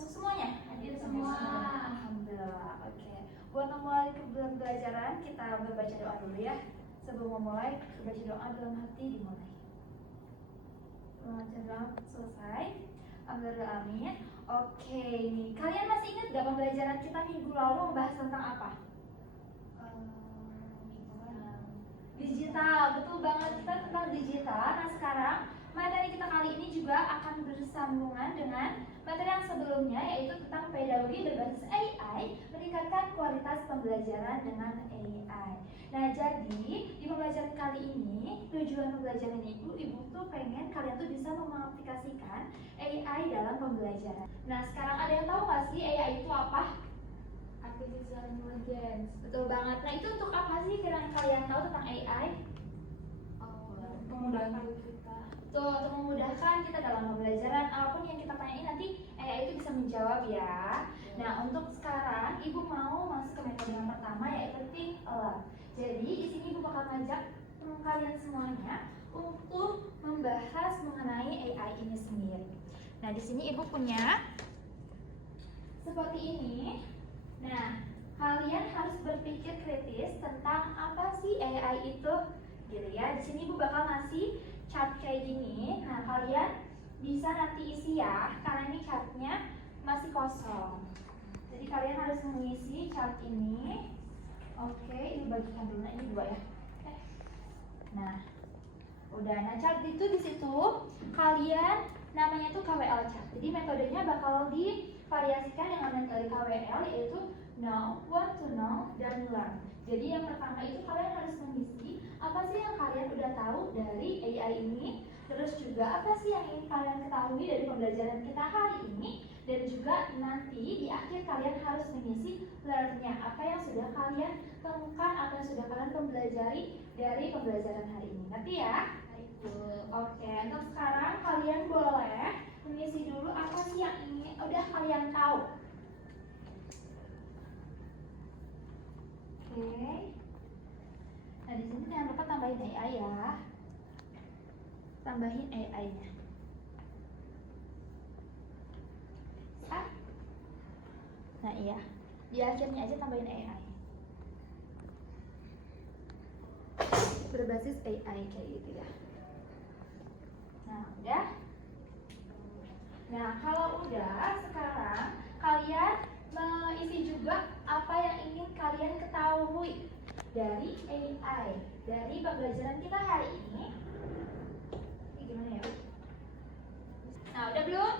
masuk semuanya? Hadir semua. Alhamdulillah. Oke. Buat memulai pembelajaran kita berbaca doa dulu ya. Sebelum memulai berbaca doa dalam hati dimulai. Membaca doa selesai. Alhamdulillah, amin. Oke, nih kalian masih ingat gak pembelajaran kita minggu lalu membahas tentang apa? Digital, betul banget, kita tentang digital. Nah sekarang materi kita kali ini juga akan bersambungan dengan materi yang sebelumnya, yaitu tentang pedagogi berbasis AI, meningkatkan kualitas pembelajaran dengan AI. Nah jadi di pembelajaran kali ini, tujuan pembelajaran ibu tuh pengen kalian tuh bisa mengaplikasikan AI dalam pembelajaran. Nah sekarang ada yang tahu nggak sih AI itu apa? Artificial intelligence. Betul banget. Nah itu untuk apa sih kira-kira kalian tahu tentang AI? Memudahkan kita. Tuh, untuk memudahkan kita dalam pembelajaran, apapun yang kita tanyain nanti AI itu bisa menjawab ya. Nah untuk sekarang ibu mau masuk ke metode yang pertama, yaitu think aloud. Jadi di sini ibu bakal ngajak kalian semuanya untuk membahas mengenai AI ini sendiri. Nah di sini ibu punya seperti ini. Nah, kalian harus berpikir kritis tentang apa sih AI itu, gitu ya. Di sini ibu bakal ngasih chart kayak gini. Nah, kalian bisa nanti isi ya, karena ini chartnya masih kosong. Jadi kalian harus mengisi chart ini. Oke, ini bagikan dulu. Nah, ini dua ya. Nah, udah. Nah, chart itu di situ kalian namanya tuh KWL chart. Jadi metodenya bakal divariasikan dengan metode KWL, yaitu know, want to know, dan learn. Jadi yang pertama itu kalian harus mengisi apa sih yang kalian udah tahu dari AI ini, terus juga apa sih yang ingin kalian ketahui dari pembelajaran kita hari ini, dan juga nanti di akhir kalian harus mengisi learn-nya, apa yang sudah kalian temukan, apa yang sudah kalian pelajari dari pembelajaran hari ini. Nanti ya. Oke, untuk sekarang kalian boleh mengisi dulu apa sih yang ingin udah kalian tahu. Oke. Nah di sini jangan lupa tambahin AI ya. Tambahin AI-nya. Nah iya, di akhirnya aja tambahin AI. Berbasis AI kayak gitu ya. Nah udah. Nah kalau udah, sekarang kalian mengisi juga apa yang ingin kalian ketahui dari AI, dari pembelajaran kita hari ini. Ini gimana ya? Nah udah belum?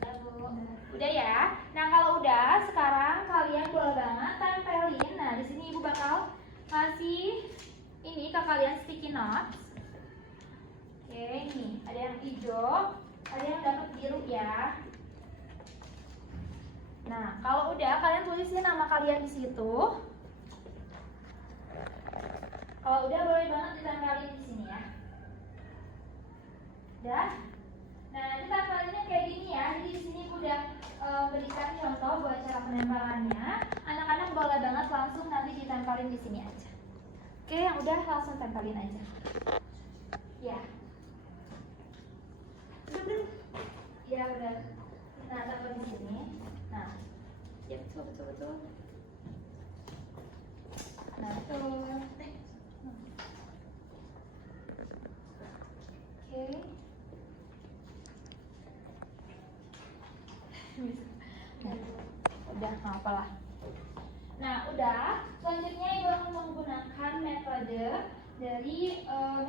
Udah Bu. Udah ya. Nah kalau udah, sekarang kalian boleh banget tempelin. Nah di sini ibu bakal kasih ini ke kalian sticky notes. Oke, nih ada yang hijau, ada yang dapat biru ya. Nah, kalau udah kalian tulisin nama kalian di situ. Kalau udah boleh banget ditempelin di sini ya. Udah. Nah, nanti tempelinnya kayak gini ya. Jadi di sini aku udah berikan contoh buat cara penempelannya. Anak-anak boleh banget langsung nanti ditempelin di sini aja. Oke, yang udah langsung tempelin aja. Ya. Ya udah. Nah, tempel di sini. Nah, ya betul. Nah, tuh. Oke. Udah, nggak apalah. Nah, udah. Selanjutnya ibu akan menggunakan metode dari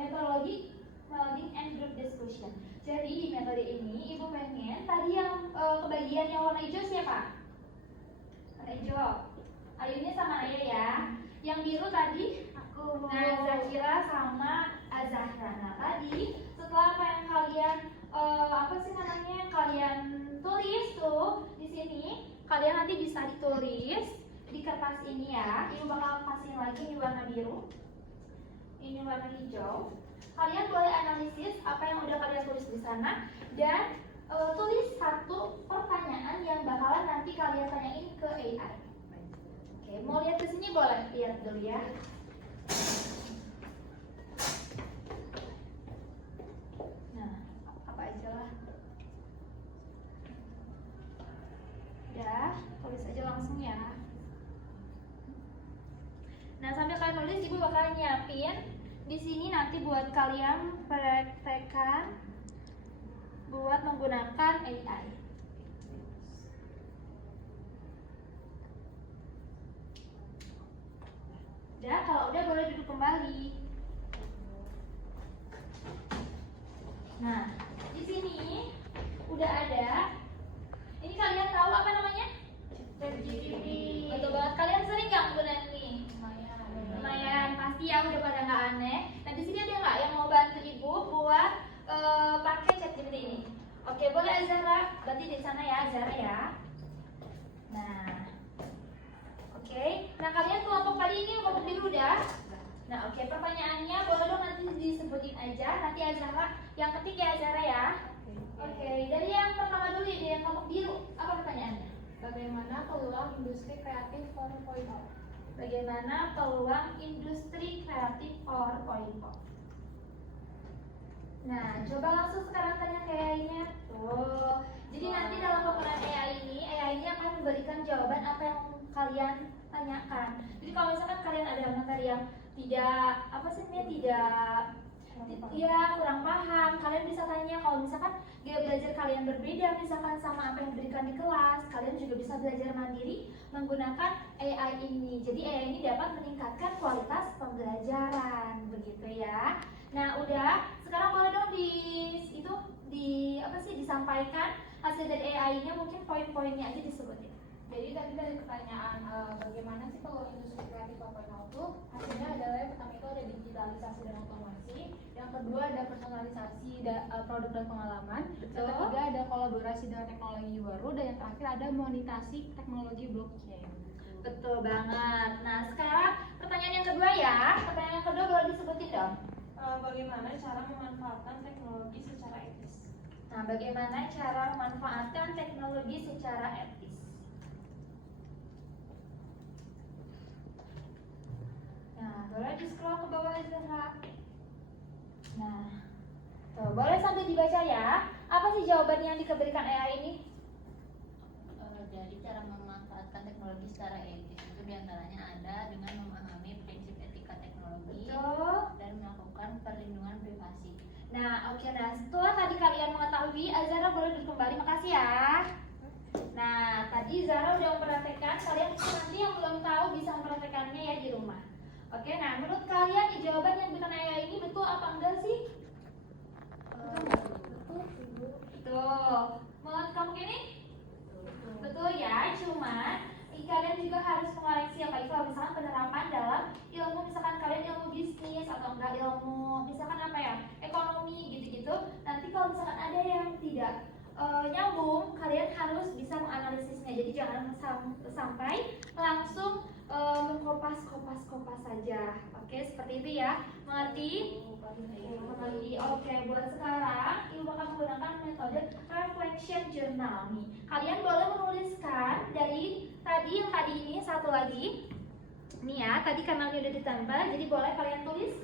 metodologi modeling and group discussion. Jadi di metode ini ibu pengen tadi yang kebagian yang warna hijau siapa? Warna hijau. Ayunya sama Ayah ya. Yang biru tadi aku. Nah, Zakira sama Azahra. Nah, tadi setelah apa yang kalian apa sih namanya? Kalian tulis tuh di sini. Kalian nanti bisa ditulis di kertas ini ya. Ibu bakal kasih lagi ini warna biru. Ini warna hijau. Kalian boleh analisis apa yang udah kalian tulis di sana dan tulis satu pertanyaan yang bakalan nanti kalian tanyain ke AI. Oke, mau lihat ke sini boleh lihat dulu ya. Nah, apa aja lah. tulis, ibu bakal nyiapin di sini nanti buat kalian praktekkan buat menggunakan AI. Udah, kalau udah boleh duduk kembali. Nah, di sini udah ada. Ini kalian tahu apa namanya? ChatGPT. Betul banget. Kalian sering nggak menggunakan ini? Lumayan, pasti ya udah pada nggak aneh. Nah, di sini ada nggak yang mau bantu ibu buat pakai ChatGPT ini? Oke, boleh Azara. Berarti di sana ya, Azara ya. Nah, oke. Nah, kalian kelompok tadi ini kelompok biru udah. Nah, oke, pertanyaannya boleh dong nanti disebutin aja. Nanti Azara yang ketik ya, Azara ya. Oke, dari yang pertama dulu ya, dari yang kelompok biru. Apa pertanyaannya? Bagaimana peluang industri kreatif 4.0? Bagaimana peluang industri kreatif 4.0? Nah, coba langsung sekarang tanya ke AI-nya. Tuh. Jadi nanti dalam penggunaan AI ini akan memberikan jawaban apa yang kalian tanyakan. Jadi kalau misalkan kalian ada materi yang tidak kurang paham, kalian bisa tanya. Kalau misalkan gaya belajar kalian berbeda misalkan sama apa yang diberikan di kelas, kalian juga bisa belajar mandiri menggunakan AI ini. Jadi AI ini dapat meningkatkan kualitas pembelajaran, begitu ya. Nah, udah, sekarang boleh dong disampaikan hasil dari AI-nya, mungkin poin-poinnya aja disebutin. Jadi tadi dari pertanyaan bagaimana sih peluang industri kreatif 4.0 itu, hasilnya adalah yang pertama itu ada digitalisasi dan otomasi, yang kedua ada personalisasi produk dan pengalaman, yang ketiga ada kolaborasi dengan teknologi baru, dan yang terakhir ada monetasi teknologi blockchain. Betul banget. Nah, sekarang pertanyaan yang kedua ya. Pertanyaan yang kedua boleh disebutin dong. Bagaimana cara memanfaatkan teknologi secara etis? Nah, bagaimana cara memanfaatkan teknologi secara etis? Nah, boleh di-scroll ke bawah Zahra. Nah, tuh, boleh sambil dibaca ya. Apa sih jawaban yang diberikan AI ini? Jadi cara memanfaatkan teknologi secara etis itu diantaranya ada dengan memahami prinsip etika teknologi Betul. dan melakukan perlindungan privasi. Nah, oke. Nah, setelah tadi kalian mengetahui, Azara boleh duduk kembali. Makasih ya. Nah, tadi Zara udah mempraktekkan. Kalian nanti yang belum tahu bisa mempraktekannya ya di rumah. Oke, nah menurut kalian nih, jawaban yang diberikan AI ini betul apa enggak sih? Betul. Menurut kamu ini? Betul ya, cuman kalian juga harus mengoreksi apalagi kalau misalkan penerapan dalam ilmu, misalkan kalian ilmu bisnis atau enggak ilmu misalkan apa ya, ekonomi gitu-gitu. Nanti kalau misalkan ada yang tidak nyambung, kalian harus bisa menganalisisnya. Jadi jangan sampai langsung mengkopas saja. Oke, seperti itu ya. Mengerti? Mengerti. Oke, buat sekarang ibu akan menggunakan metode reflection journal nih. Kalian boleh menuliskan dari yang tadi ini satu lagi. Nih ya, tadi karena ini udah ditempel, jadi boleh kalian tulis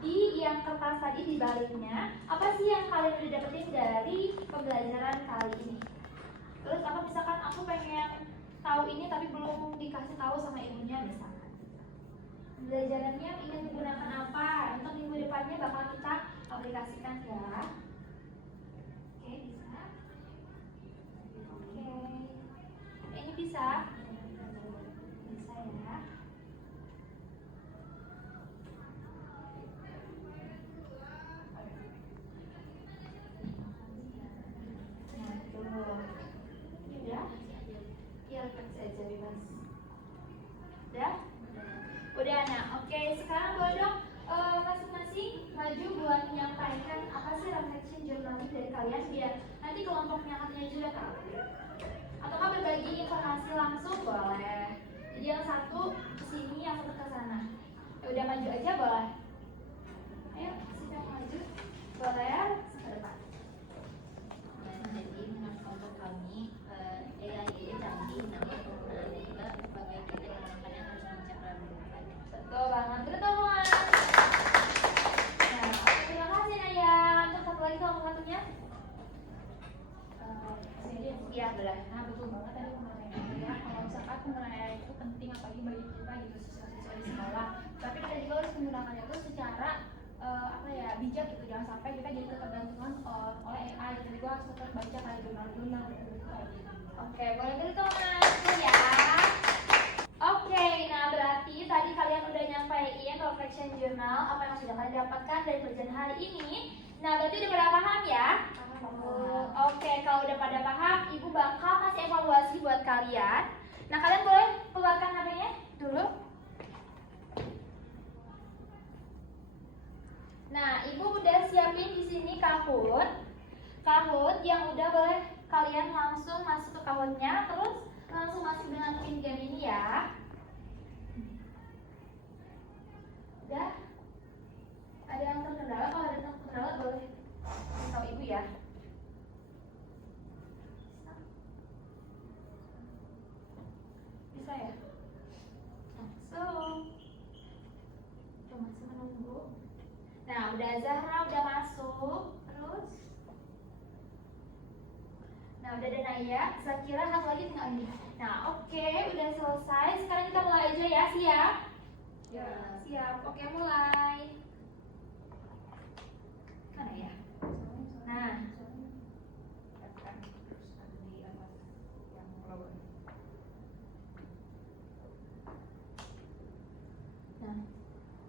di yang kertas tadi di baliknya, apa sih yang kalian udah dapetin dari pembelajaran kali ini. Terus apa, misalkan aku pengen tahu ini tapi belum dikasih tahu sama ibunya misalkan. Pembelajarannya ingin menggunakan apa? Untuk minggu depannya bakal kita aplikasikan ya. Oke, bisa. Oke. Ini bisa. Bisa ya. Udah? Ya, refleksi aja bebas. Udah? Udah, nah oke. Sekarang boleh dong masing-masing maju buat menyampaikan apa sih reflection journal dari kalian, biar nanti kelompoknya akannya juga tahu. Atau kan berbagi informasi langsung boleh. Jadi yang satu kesini, yang satu ke sana. Ya udah, maju aja boleh. Ayo, siapa yang maju? Boleh, ke depan. Jadi menurut kami AI ini canggih, namun penggunaannya juga sebagai kita menggunakannya harus dicek dalam diri. Betul banget, bertolongan. Nah, oke, terima kasih Naya. Untuk satu lagi kalau satunya. Iya, boleh. Nah, betul banget tadi penggunaan AI ya. Kalau misalkan penggunaan AI itu penting apalagi bagi kita gitu, siswa-siswa di sekolah. Tapi kita juga harus tetap baca kayak jurnal-jurnal. Oke, boleh beri teman ya. Oke, nah berarti tadi kalian udah nyampaiin reflection journal apa yang sudah kalian dapatkan dari pelajaran hari ini. Nah, berarti udah pada paham ya? Oke, kalau udah pada paham, Ibu bakal kasih evaluasi buat kalian. Nah, kalian boleh keluarkan HP-nya dulu. Nah, Ibu udah siapin di sini Kahoot. Kahoot yang udah boleh kalian langsung masuk ke Kahoot-nya, terus langsung masuk dengan main game ini ya. Udah? Ada yang terkendala? Kalau ada yang terkendala boleh beritahu Ibu ya. Bisa ya? Langsung. Udah masih menunggu. Nah, udah Zahra udah masuk. Terus nah, udah ada Naya, Zakira, satu lagi tinggal ini. Nah, oke, udah selesai. Sekarang kita mulai aja ya, siap? Ya. Siap, oke mulai. Mana ya? Nah, nah,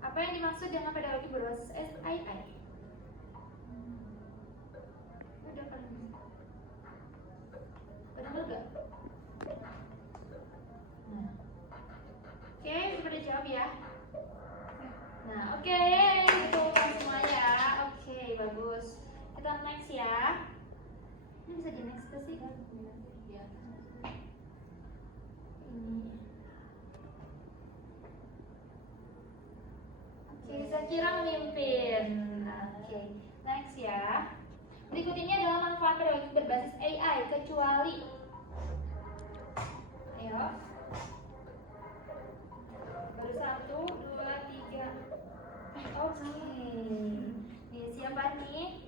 apa yang dimaksud dengan pedagogi berbasis SII? Udah kan? Benar nggak? Nah, oke, pada jawab ya. Nah, oke, betul semua ya. Oke, bagus. Kita next ya. Ini bisa di next sih? Ya. Ini. Oke, saya kira memimpin. Oke, next ya. Berikut ini adalah manfaat pedagogi berbasis AI kecuali. Ayo. Baru 1, 2, 3. Oke. Nih siapa nih?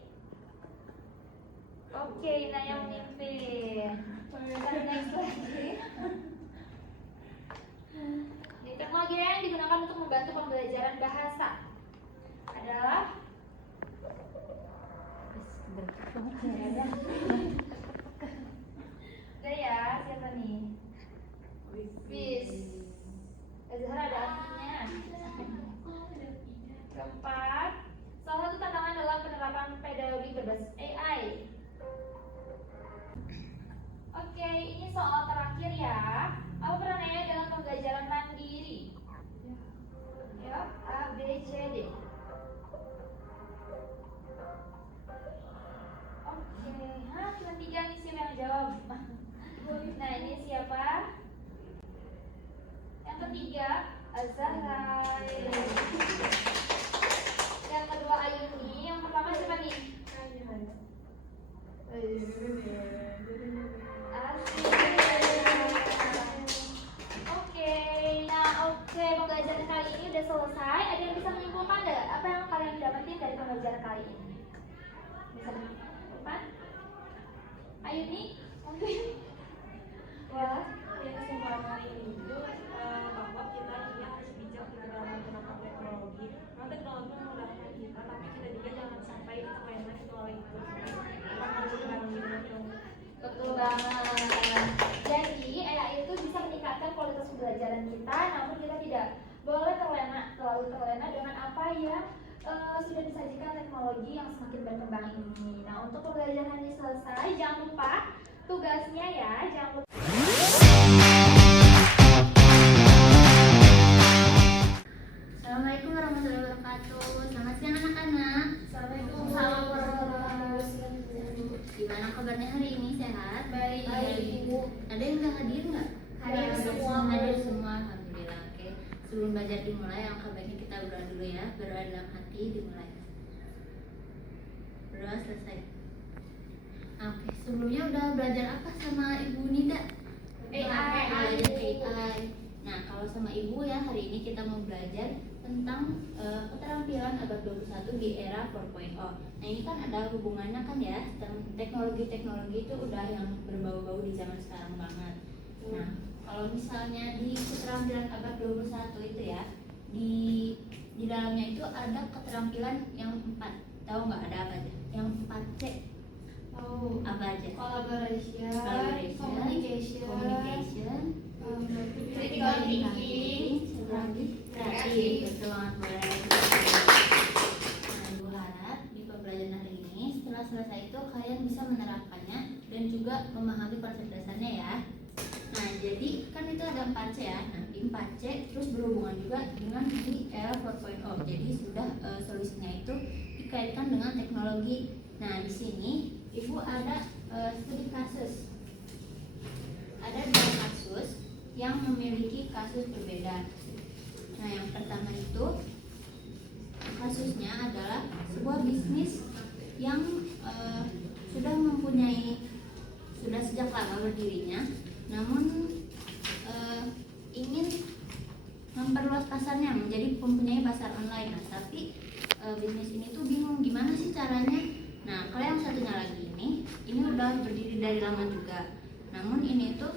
Oke, nah yang memimpin. Kita next lagi. Nih, teknologi yang digunakan untuk membantu pembelajaran bahasa adalah udah ya, siapa nih? Bis. Zahra ada artinya. Keempat, salah satu tantangan dalam penerapan pedagogi berbasis AI. Oke, ini soal terakhir ya. Apa perannya dalam pembelajaran mandiri? Ya, A, B, C, D. Oke, cuma 3 nih siapa yang jawab? Nah, ini siapa? Yang ketiga, Azahra. Yang kedua Ayuni. Yang pertama siapa nih? Asik. Oke, nah oke, pembelajaran kali ini udah selesai. Ada yang bisa menyimpulkan nggak? Apa yang kalian dapetin dari pembelajaran kali ini? Bisa menyimpulkan? Ayuni, mungkin? Wah, Yang kesimpulan hari ini itu bahwa kita juga harus bijak di dalam menggunakan teknologi. Memang teknologi memudahkan kita, tapi kita juga jangan sampai terlena gitu oleh itu. Kita harus berani. betul banget. Jadi, AI itu bisa meningkatkan kualitas pembelajaran kita, namun kita tidak boleh terlalu terlena dengan apa yang sudah disajikan teknologi yang semakin berkembang ini. Nah, untuk pembelajaran ini selesai, jangan lupa tugasnya ya, jangan lupa. Assalamualaikum warahmatullahi wabarakatuh. Selamat siang anak-anak. Assalamualaikum warahmatullahi wabarakatuh. Gimana kabarnya hari ini, sehat? Baik. Ada yang nggak hadir nggak? Hadir semua. Hadir semua, alhamdulillah. Oke. Sebelum belajar dimulai, alangkah baiknya kita berdoa dulu ya. Berdoa dalam hati dimulai. Berdoa selesai. Oke. Sebelumnya udah belajar apa sama Ibu Nida? AI. AI. Nah, kalau sama Ibu ya, hari ini kita mau belajar tentang keterampilan abad 21 di era 4.0. Nah, ini kan ada hubungannya kan ya, teknologi-teknologi itu udah yang berbau-bau di zaman sekarang banget. Nah, kalau misalnya di keterampilan abad 21 itu ya, di dalamnya itu ada keterampilan yang 4. Tahu nggak ada apa aja? Yang 4C. Tahu. Apa aja? Collaboration, Collaboration, communication, critical thinking, satu lagi kreatif. Betul banget, boleh. Nah, Ibu harap di pembelajaran hari ini setelah selesai itu kalian bisa menerapkannya dan juga memahami konsep dasarnya ya. Nah, jadi kan itu ada 4C ya. Nah, di 4C terus berhubungan juga dengan di era 4.0. Jadi sudah solusinya itu dikaitkan dengan teknologi. Nah, di sini Ibu ada studi kasus. Ada 2 kasus yang memiliki kasus berbeda. Nah, yang pertama itu kasusnya adalah sebuah bisnis yang sudah sejak lama berdirinya, namun ingin memperluas pasarnya menjadi mempunyai pasar online. Nah, tapi bisnis ini tuh bingung gimana sih caranya. Nah, kalau yang satunya lagi ini udah berdiri dari lama juga, namun ini tuh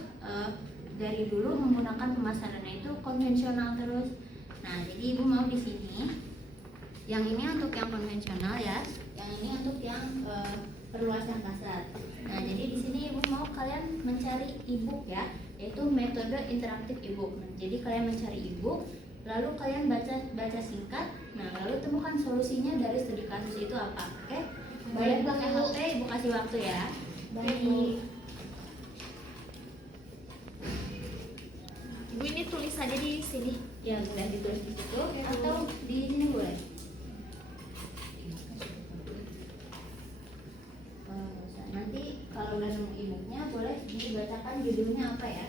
dari dulu menggunakan pemasarannya itu konvensional terus. Nah, jadi Ibu mau di sini yang ini untuk yang konvensional ya, yang ini untuk yang perluasan pasar. Nah, jadi di sini Ibu mau kalian mencari e-book ya, yaitu metode interaktif e-book. Nah, jadi kalian mencari e-book, lalu kalian baca singkat. Nah, lalu temukan solusinya dari studi kasus itu apa. Oke? Boleh pakai HP, Ibu kasih waktu ya. Baik. Ibu ini tulis saja di sini. Ya, boleh ditulis di situ atau di sini boleh. Nanti kalau udah nemu e-booknya boleh dibacakan judulnya apa ya?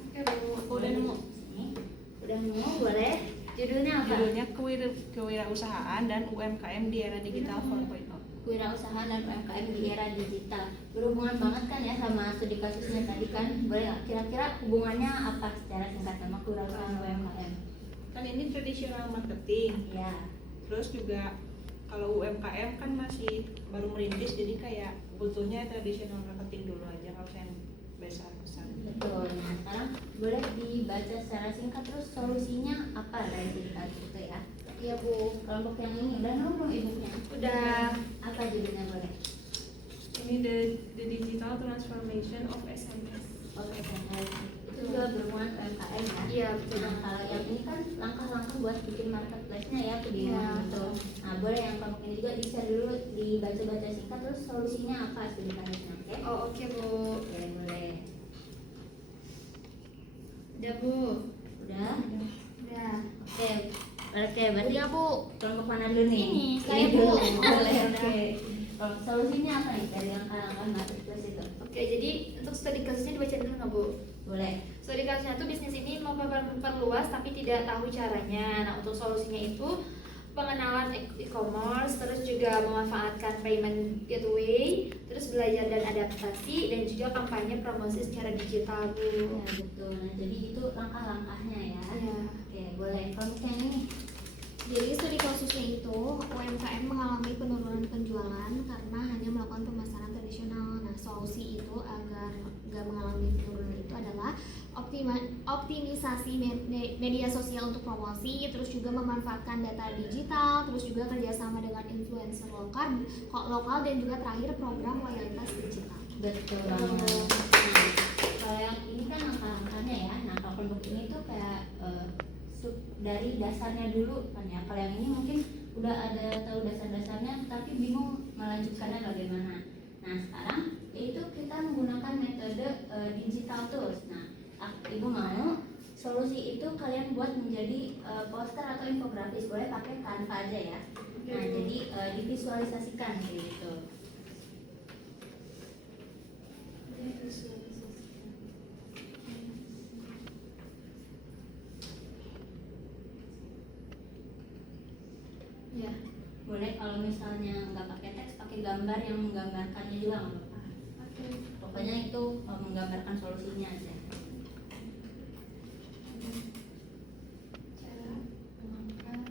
Oke, Bu. Udah nemu. Ini udah nemu, boleh. Judulnya apa? Judulnya Kewirausahaan dan UMKM di era digital 4.0. Kewirausahaan dan UMKM di era digital. Berhubungan banget kan ya sama studi kasusnya tadi kan? Boleh nggak? Kira-kira hubungannya apa secara singkat sama kewirausahaan UMKM? Kan ini tradisional marketing. Ya, Terus juga kalau UMKM kan masih baru merintis, jadi kayak butuhnya tradisional marketing dulu aja kalau saya besar besar. betul. Nah, sekarang boleh dibaca secara singkat terus solusinya apa dari studi kasus itu ya? Iya, Bu. Kelompok yang ini udah nemu e-booknya? Udah. Apa judulnya boleh? Ini the digital transformation of SMS. Oke, itu juga berhubungan UMKM ya? Iya, betul. Nah, kalau yang ini kan langkah-langkah buat bikin marketplace-nya ya, video Iya. gitu. Nah, boleh yang kelompok ini juga di-share dulu, dibaca-baca singkat terus solusinya apa studi kasusnya, oke? Oh, oke, Bu. Boleh. Udah, Bu. Udah? Udah. Oke. Oke, berarti Udah, Bu. kelompok mana dulu nih? Ini, saya, dulu. Bu. Boleh, Udah. oke. Solusinya apa nih dari langkah-langkah marketplace itu? Oke, jadi untuk studi kasusnya dibaca dulu nggak, Bu? Boleh. Studi kasusnya itu bisnis ini mau memperluas tapi tidak tahu caranya. Nah, untuk solusinya itu pengenalan e-commerce, terus juga memanfaatkan payment gateway, terus belajar dan adaptasi, dan juga kampanye promosi secara digital, Bu. Ya, betul. Nah, jadi itu langkah-langkahnya ya. Iya. Oke, boleh. Kelompok yang ini. Jadi studi kasusnya itu UMKM mengalami penurunan penjualan karena hanya melakukan pemasaran tradisional. Nah, solusi itu agar nggak mengalami penurunan itu adalah optimisasi media sosial untuk promosi, terus juga memanfaatkan data digital, terus juga kerjasama dengan influencer lokal dan juga terakhir program loyalitas digital. Betul banget. Nah, kalau yang ini kan langkah-langkahnya ya. Nah, kalau kelompok ini tuh kayak dari dasarnya dulu kan ya. Kalau yang ini mungkin udah ada tahu dasar-dasarnya tapi bingung melanjutkannya bagaimana. Nah, sekarang yaitu kita menggunakan metode digital tools. Nah, Ibu mau solusi itu kalian buat menjadi poster atau infografis, boleh pakai Canva aja ya. Nah, jadi divisualisasikan kayak gitu. Ya. Boleh kalau misalnya nggak pakai teks, pakai gambar yang menggambarkannya juga nggak apa-apa. Oke. Pokoknya itu menggambarkan solusinya aja. Cara mengangkat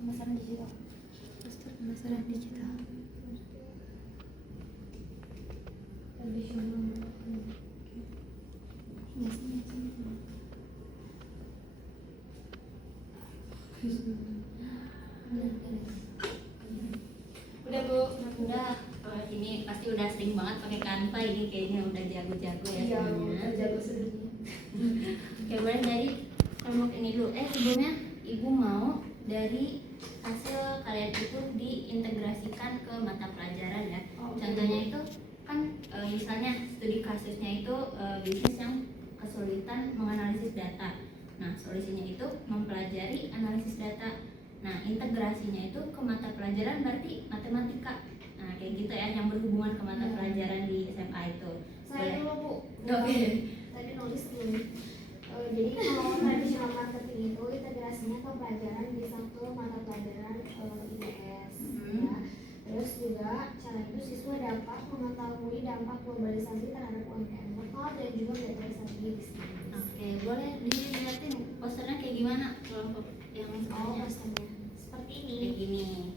pemasaran digital. Poster pemasaran digital. Tradisional. Udah, Udah, Bu. udah. ini pasti udah sering banget pakai Canva, ini kayaknya udah jago-jago ya Iya, semuanya. jago sebenarnya. Oke, boleh dari kelompok ini dulu. Sebelumnya ibu mau dari hasil kalian itu diintegrasikan ke mata pelajaran ya. Contohnya itu kan misalnya studi kasusnya itu bisnis yang kesulitan menganalisis data. Nah, solusinya itu mempelajari analisis data. Nah, integrasinya itu ke mata pelajaran berarti matematika. Nah, kayak gitu ya, yang berhubungan ke mata pelajaran di SMA itu. Saya dulu Bu. Oke. Tadi nulis dulu. Jadi kalau traditional marketing itu integrasinya ke pelajaran bisa ke mata pelajaran IPS ya. Terus juga cara itu siswa dapat mengetahui dampak globalisasi terhadap UMKM lokal dan juga belajar strategis. Oke, boleh dilihatin posternya kayak gimana kelompok yang Oh, sebelumnya? posternya seperti ini. Kayak gini.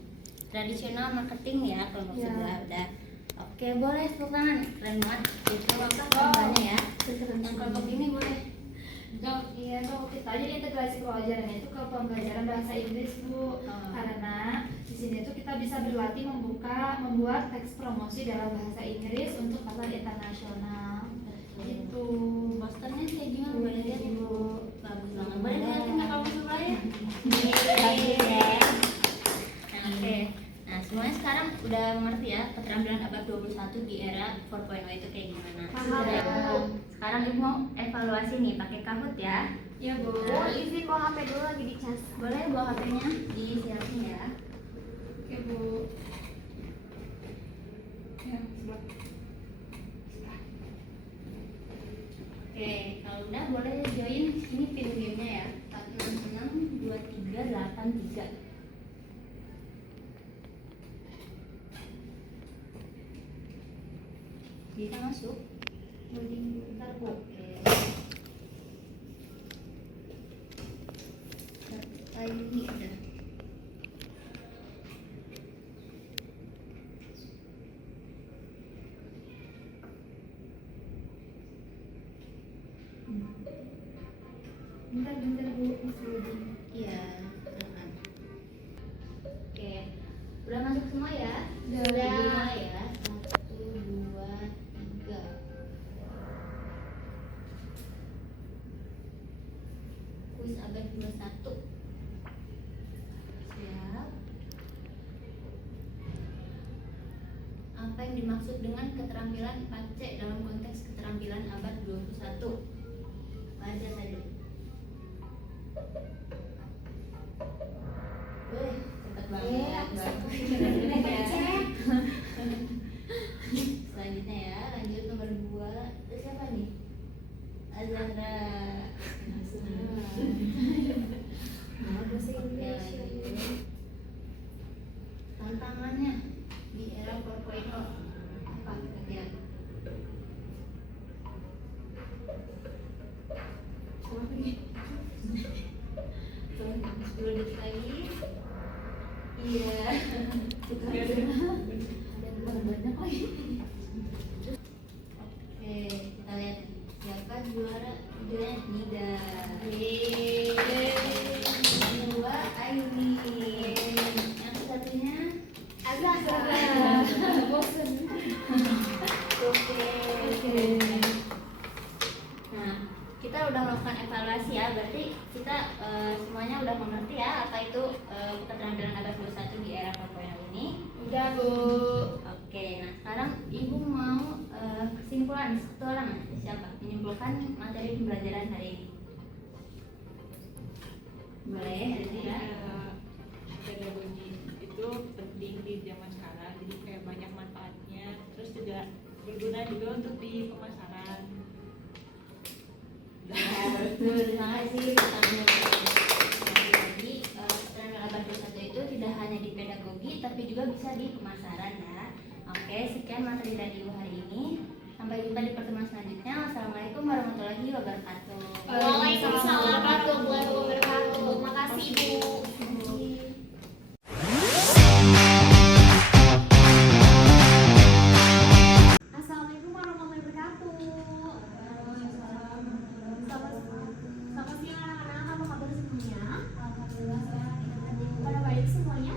Tradisional marketing ya kelompok Ya. sebelah udah. Oke, boleh tepuk tangan. Keren banget. Itu apa gambarnya ya? Yang kelompok ini boleh. Iya dong, kita aja integrasi pelajarannya itu ke pembelajaran bahasa Inggris Bu. Karena di sini tuh kita bisa berlatih membuat teks promosi dalam bahasa Inggris untuk pasar internasional. Gitu. Posternya kayak gimana? Boleh lihat ya? Bu. Bagus banget. Boleh dilihatin nggak kamu sebelah ya? Bagus ya. Nah, oke. Nah, semuanya sekarang udah mengerti ya keterampilan abad 21 di era 4.0 itu kayak gimana? Paham. Sudah. Sekarang ibu mau evaluasi nih pakai Kahoot ya. Iya Bu. Oh, izin bawa HP dulu lagi di cas. Boleh bawa HP-nya disiapin ya. Oke Bu. Ya, sebelah. Oke, kalau udah boleh join ini pin game-nya ya. 4662383. Bisa masuk? Bentar Bu. Oke. ID udah. Bentar Bu, masih loading. Iya, silakan. Oke, udah masuk semua ya? Udah. Mulai ya. 1, 2, 3. Kuis abad 21. Siap. Apa yang dimaksud dengan keterampilan 4C dalam konteks keterampilan abad 21? Baca saja. Wih, cepet banget. Bagus. Selanjutnya ya, lanjut nomor 2. Terus siapa nih? Azandra. Bahasa Oke, Inggris. lanjut. Tantangannya di era 4.0 apa kira-kira? Apa nih? 10 detik lagi. Iya. Ada banyak lagi. Oke, kita lihat siapa juara videonya. Nida. Kedua Aini. Yang satunya Azahra. Bosen. Oke. Nah, kita udah melakukan evaluasi ya, berarti kita semuanya udah mengerti ya apa itu keterampilan abad 21 di era 4.0 ini. Udah Bu. Oke, nah sekarang ibu mau kesimpulan satu orang siapa menyimpulkan materi pembelajaran hari ini? Boleh, ada ya. Pedagogi itu penting di zaman sekarang, jadi kayak banyak manfaatnya, terus juga berguna juga untuk di pemasaran. Ya, betul. Terima kasih. Jadi keterampilan abad 21 itu tidak hanya di pedagogi, tapi juga bisa di pemasaran ya. Oke, sekian materi dari ibu hari ini. Sampai jumpa di pertemuan selanjutnya. Wassalamualaikum warahmatullahi wabarakatuh. Waalaikumsalam warahmatullahi wabarakatuh. Makasih Ibu. Assalamualaikum warahmatullahi wabarakatuh. Selamat siang anak-anak, apa kabar semuanya? Pada baik semuanya?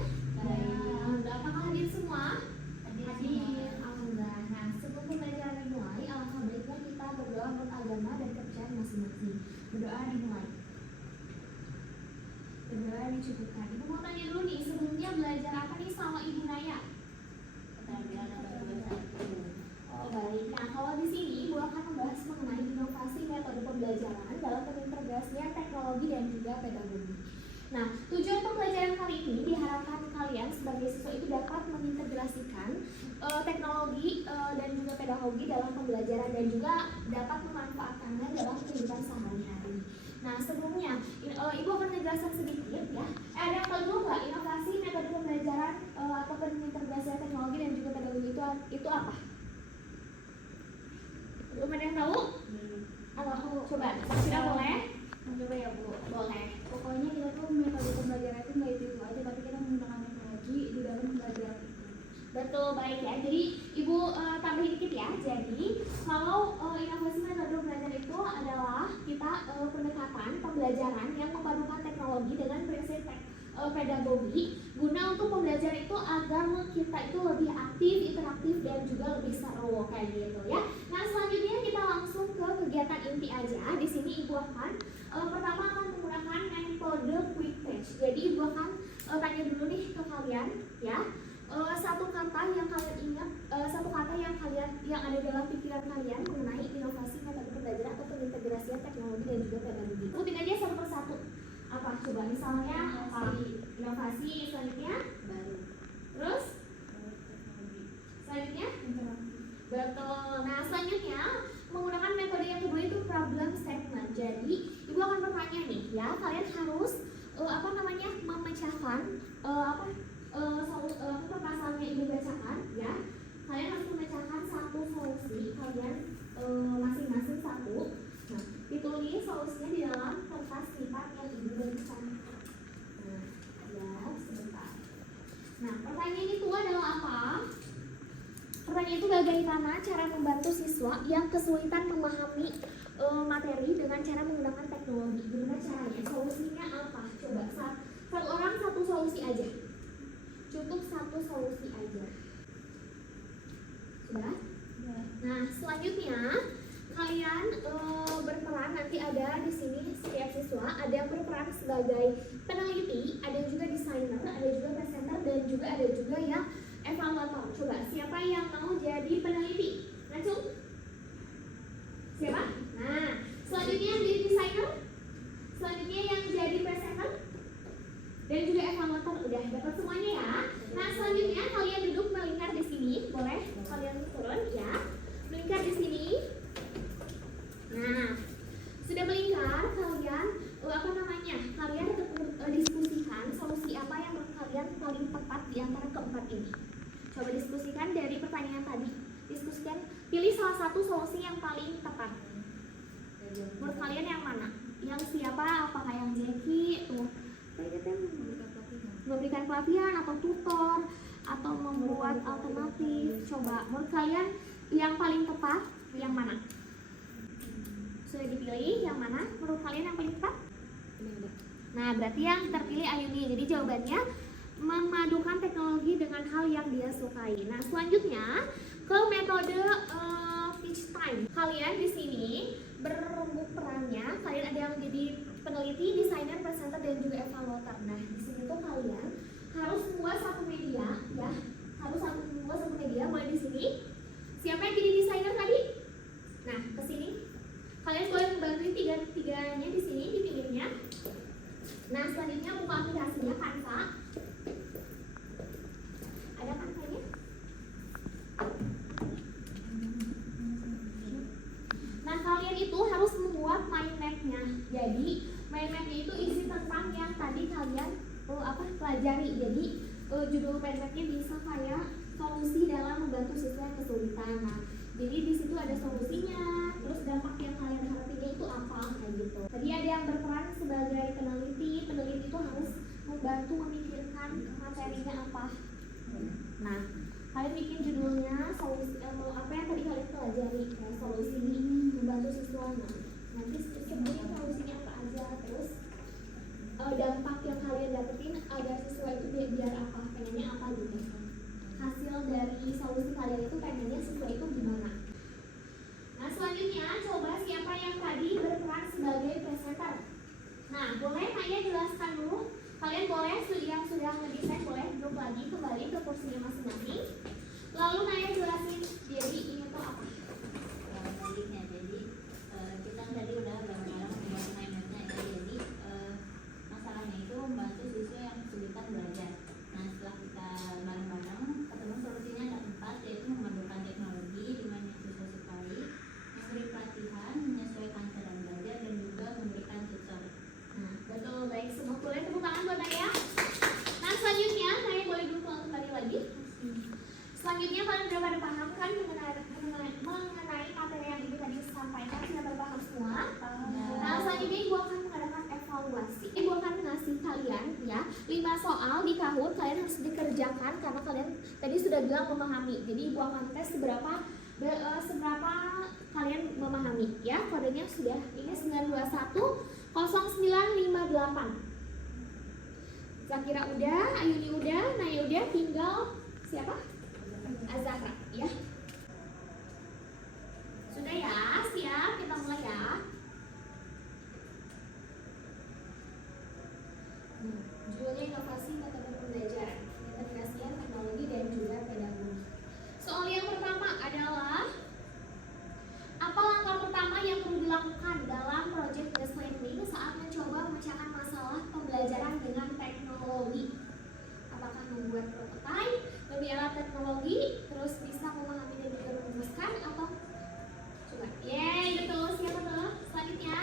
Apakah hadir semua? Hadir. akan dicukupkan. Ibu mau tanya dulu nih, sebelumnya belajar apa nih sama Ibu Naya? Keterampilan abad 21. Oh baik, nah kalau di sini Ibu akan membahas mengenai inovasi metode pembelajaran dalam terintegrasinya teknologi dan juga pedagogi. Nah, tujuan pembelajaran kali ini diharapkan kalian sebagai siswa itu dapat mengintegrasikan teknologi dan juga pedagogi dalam pembelajaran dan juga dapat memanfaatkannya dalam kehidupan sehari-hari. Nah, sebelumnya Ibu akan menjelaskan sedikit ya. Ada yang tahu dulu nggak inovasi metode pembelajaran atau integrasi teknologi dan juga pedagogi itu apa? Belum ada yang tahu? Atau coba, Safira boleh? Coba ya Bu. Boleh. Pokoknya kita tuh metode pembelajaran itu nggak itu aja, tapi kita menggunakan teknologi di dalam pembelajaran itu. Betul, baik ya. Jadi Ibu tambahin dikit ya. Jadi kalau inovasi metode belajar itu adalah kita pendekatan pembelajaran yang memadukan teknologi dengan prinsip pedagogi guna untuk pembelajaran itu agar kita itu lebih aktif, interaktif dan juga lebih seru kayak gitu ya. Nah selanjutnya kita langsung ke kegiatan inti aja. Di sini Ibu akan pertama akan menggunakan metode quick catch. Jadi Ibu akan tanya dulu nih ke kalian ya. Satu kata yang kalian ingat, satu kata yang ada dalam pikiran kalian mengenai inovasi metode pembelajaran atau pengintegrasian teknologi dan juga pedagogi. Sebutin aja satu persatu. Apa coba misalnya inovasi selanjutnya Baru. terus selanjutnya betul. Nah selanjutnya menggunakan metode yang kedua itu problem statement. Jadi Ibu akan bertanya nih ya, kalian harus memecahkan permasalahan yang Ibu bacakan ya. Kalian harus memecahkan satu solusi kalian masing-masing satu. Nah, ditulis solusinya di dalam kertas lipat yang Ibu berikan. Nah, ya, sebentar. Nah, pertanyaan itu adalah apa? Pertanyaan itu bagaimana cara membantu siswa yang kesulitan memahami materi dengan cara menggunakan teknologi. Gimana caranya? Solusinya apa? Coba satu orang satu solusi aja. Cukup satu solusi aja. Sudah? Nah, selanjutnya kalian berperan, nanti ada di sini setiap siswa ada yang berperan sebagai peneliti, ada juga desainer, ada juga presenter dan juga ada juga yang evaluator. Coba siapa yang mau jadi peneliti? Langsung? Siapa? Nah, selanjutnya yang jadi desainer, selanjutnya yang jadi presenter dan juga evaluator. Udah dapat semuanya ya. Nah, selanjutnya kalian duduk melingkar di sini, boleh? Kalian turun ya. Melingkar di sini. Nah, sudah melingkar, kalian kalian diskusikan solusi apa yang menurut kalian paling tepat di antara keempat ini. Coba diskusikan dari pertanyaan tadi. Diskusikan, pilih salah satu solusi yang paling tepat. Menurut kalian yang mana? Yang siapa? Apakah yang Jackie tuh memberikan pelatihan atau tutor atau membuat alternatif? Coba menurut kalian yang paling tepat yang mana? Sudah dipilih yang mana? Menurut kalian yang paling tepat? Nah, berarti yang terpilih Ayuni. Jadi jawabannya memadukan teknologi dengan hal yang dia sukai. Nah, selanjutnya ke metode teach time. Kalian di sini berembuk perannya. Kalian ada yang menjadi peneliti, desainer, presenter dan juga evaluator. Nah, di sini tuh kalian harus membuat satu media, ya. Harus membuat satu media. Mulai di sini. Siapa yang jadi desainer tadi? Nah, ke sini. Kalian boleh membantu tiga-tiganya di sini di pinggirnya. Nah, selanjutnya buka aplikasinya Canva. Ada Canva-nya? Nah, kalian itu harus membuat mind map-nya. Jadi, mind map-nya itu isi tentang yang tadi kalian pelajari. Jadi, judul mind map-nya bisa kayak solusi dalam membantu siswa yang kesulitan. Nah, jadi di situ ada solusinya, terus dampak yang kalian hadapinya itu apa kayak gitu. Tadi ada yang berperan sebagai peneliti itu harus membantu memikirkan materinya apa. Nah, kalian bikin judulnya solusi apa yang tadi kalian pelajari, kayak solusi membantu siswa. Nah, nanti sebutin solusinya apa aja, terus dampak yang kalian dapetin agar siswa itu biar apa, pengennya apa gitu. Hasil dari solusi kalian itu pengennya siswa itu gimana. Nah, selanjutnya coba siapa yang tadi berperan sebagai presenter. Nah, boleh Maya jelaskan dulu. Kalian ngedesain boleh duduk lagi kembali ke kursinya masing-masing. Lalu Naya jelasin jadi ini tuh apa? Selanjutnya jadi kita tadi udah bareng-bareng membuat mind map-nya ya. Jadi masalahnya itu membantu siswa yang kesulitan belajar. Nah setelah kita bareng-bareng ketemu solusinya ada 4, yaitu memadukan teknologi dengan yang siswa sukai, memberi pelatihan, menyesuaikan cara belajar, dan juga memberikan tutor. Nah, betul, baik, semua boleh tepuk tangan buat Naya. Nah selanjutnya Naya boleh duduk kembali lagi. Selanjutnya kalian sudah pada paham kan mengenai materi yang ibu tadi sampaikan, sudah pada paham semua? Nah selanjutnya ibu akan mengadakan evaluasi. Ibu akan ngasih kalian ya 5 soal di Kahoot, kalian harus dikerjakan karena kalian tadi sudah bilang memahami. Jadi ibu akan tes seberapa kalian memahami ya. Kodenya sudah ini 921 0958. Zakira udah, Ayuni udah, Naya udah, tinggal siapa? Azahra ya. Sudah ya, siap, kita mulai ya. Judulnya inovasi metode pembelajaran, integrasian teknologi dan juga pedagogi. Soal yang pertama adalah apa langkah pertama yang perlu dilakukan dalam project based learning saat mencoba memecahkan masalah pembelajaran dengan teknologi? Apakah membuat prototipe, membeli alat teknologi, terus bisa memahami dan juga merumuskan, atau coba? Yeay, betul, siapa tuh? Selanjutnya,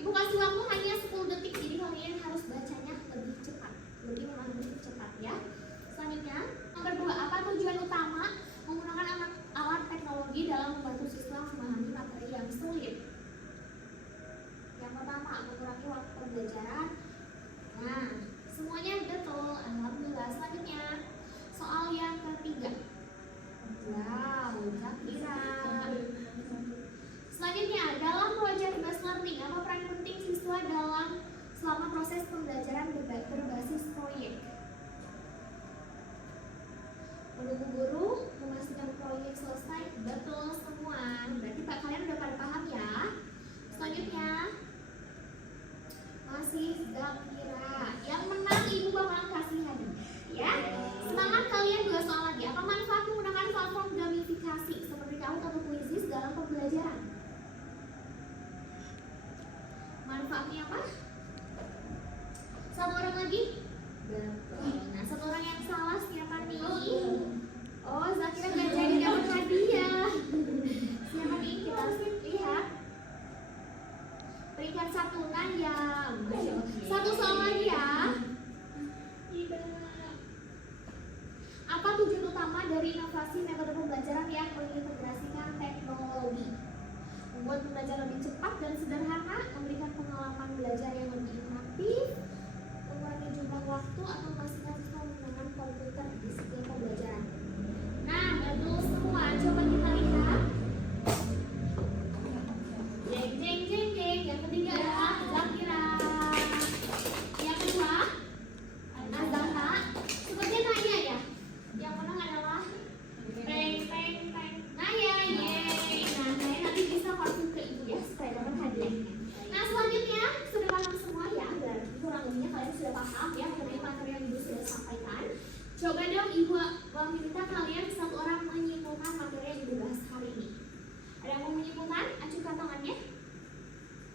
ibu kasih waktu hanya 10 detik, jadi kalian harus bacanya lebih cepat, lebih cepat ya. Selanjutnya, nomor 2, apa tujuan utama menggunakan alat teknologi dalam membantu siswa memahami materi yang sulit? Yang pertama, mengurangi waktu pembelajaran. Nah, semuanya betul, alhamdulillah. Selanjutnya, soal yang ketiga. Wow, Zakira. Selanjutnya, dalam project based learning, apa peran penting siswa selama proses pembelajaran berbasis proyek? Menunggu guru, memastikan proyek selesai, betul semua. Berarti kalian udah pada paham ya. Selanjutnya, masih Zakira. Yang menang ibu bakalan kasih hadiah ya. Semangat kalian, 2 soal lagi. Apa manfaat menggunakan platform gamifikasi seperti Kahoot atau Quizizz dalam pembelajaran? Manfaatnya apa? 1 orang lagi? Betul. Nah, 1 orang yang salah siapa nih? Oh, Zakira gak jadi dapat hadiah. Siapa nih? Kita lihat. Peringkat 1 Naya. 1 soal lagi ya. Apa tujuan utama dari inovasi metode pembelajaran yang mengintegrasikan teknologi? Membuat pembelajaran lebih cepat dan sederhana, memberikan pengalaman belajar yang lebih interaktif, mengurangi jumlah waktu, atau memastikan siswa menggunakan komputer di setiap pembelajaran. Nah, betul semua. Coba kita lihat. Jeng jeng jeng jeng. Yang ketiga adalah Zakira. Yang kedua Azahra. Sepertinya Naya ya. Yang menang adalah Peng Peng Peng Naya. Yeay. Nah, Naya nanti bisa konsul ke ibu ya supaya dapat hadiahnya. Nah, selanjutnya sudah paham semua ya. Dan kurang lebihnya kalian sudah paham ya mengenai materi yang ibu sudah sampaikan. Coba dong ibu meminta kalian 1 orang menyimpulkan materi yang ibu bahas hari ini. Ada yang mau menyimpulkan? Acukan tangannya.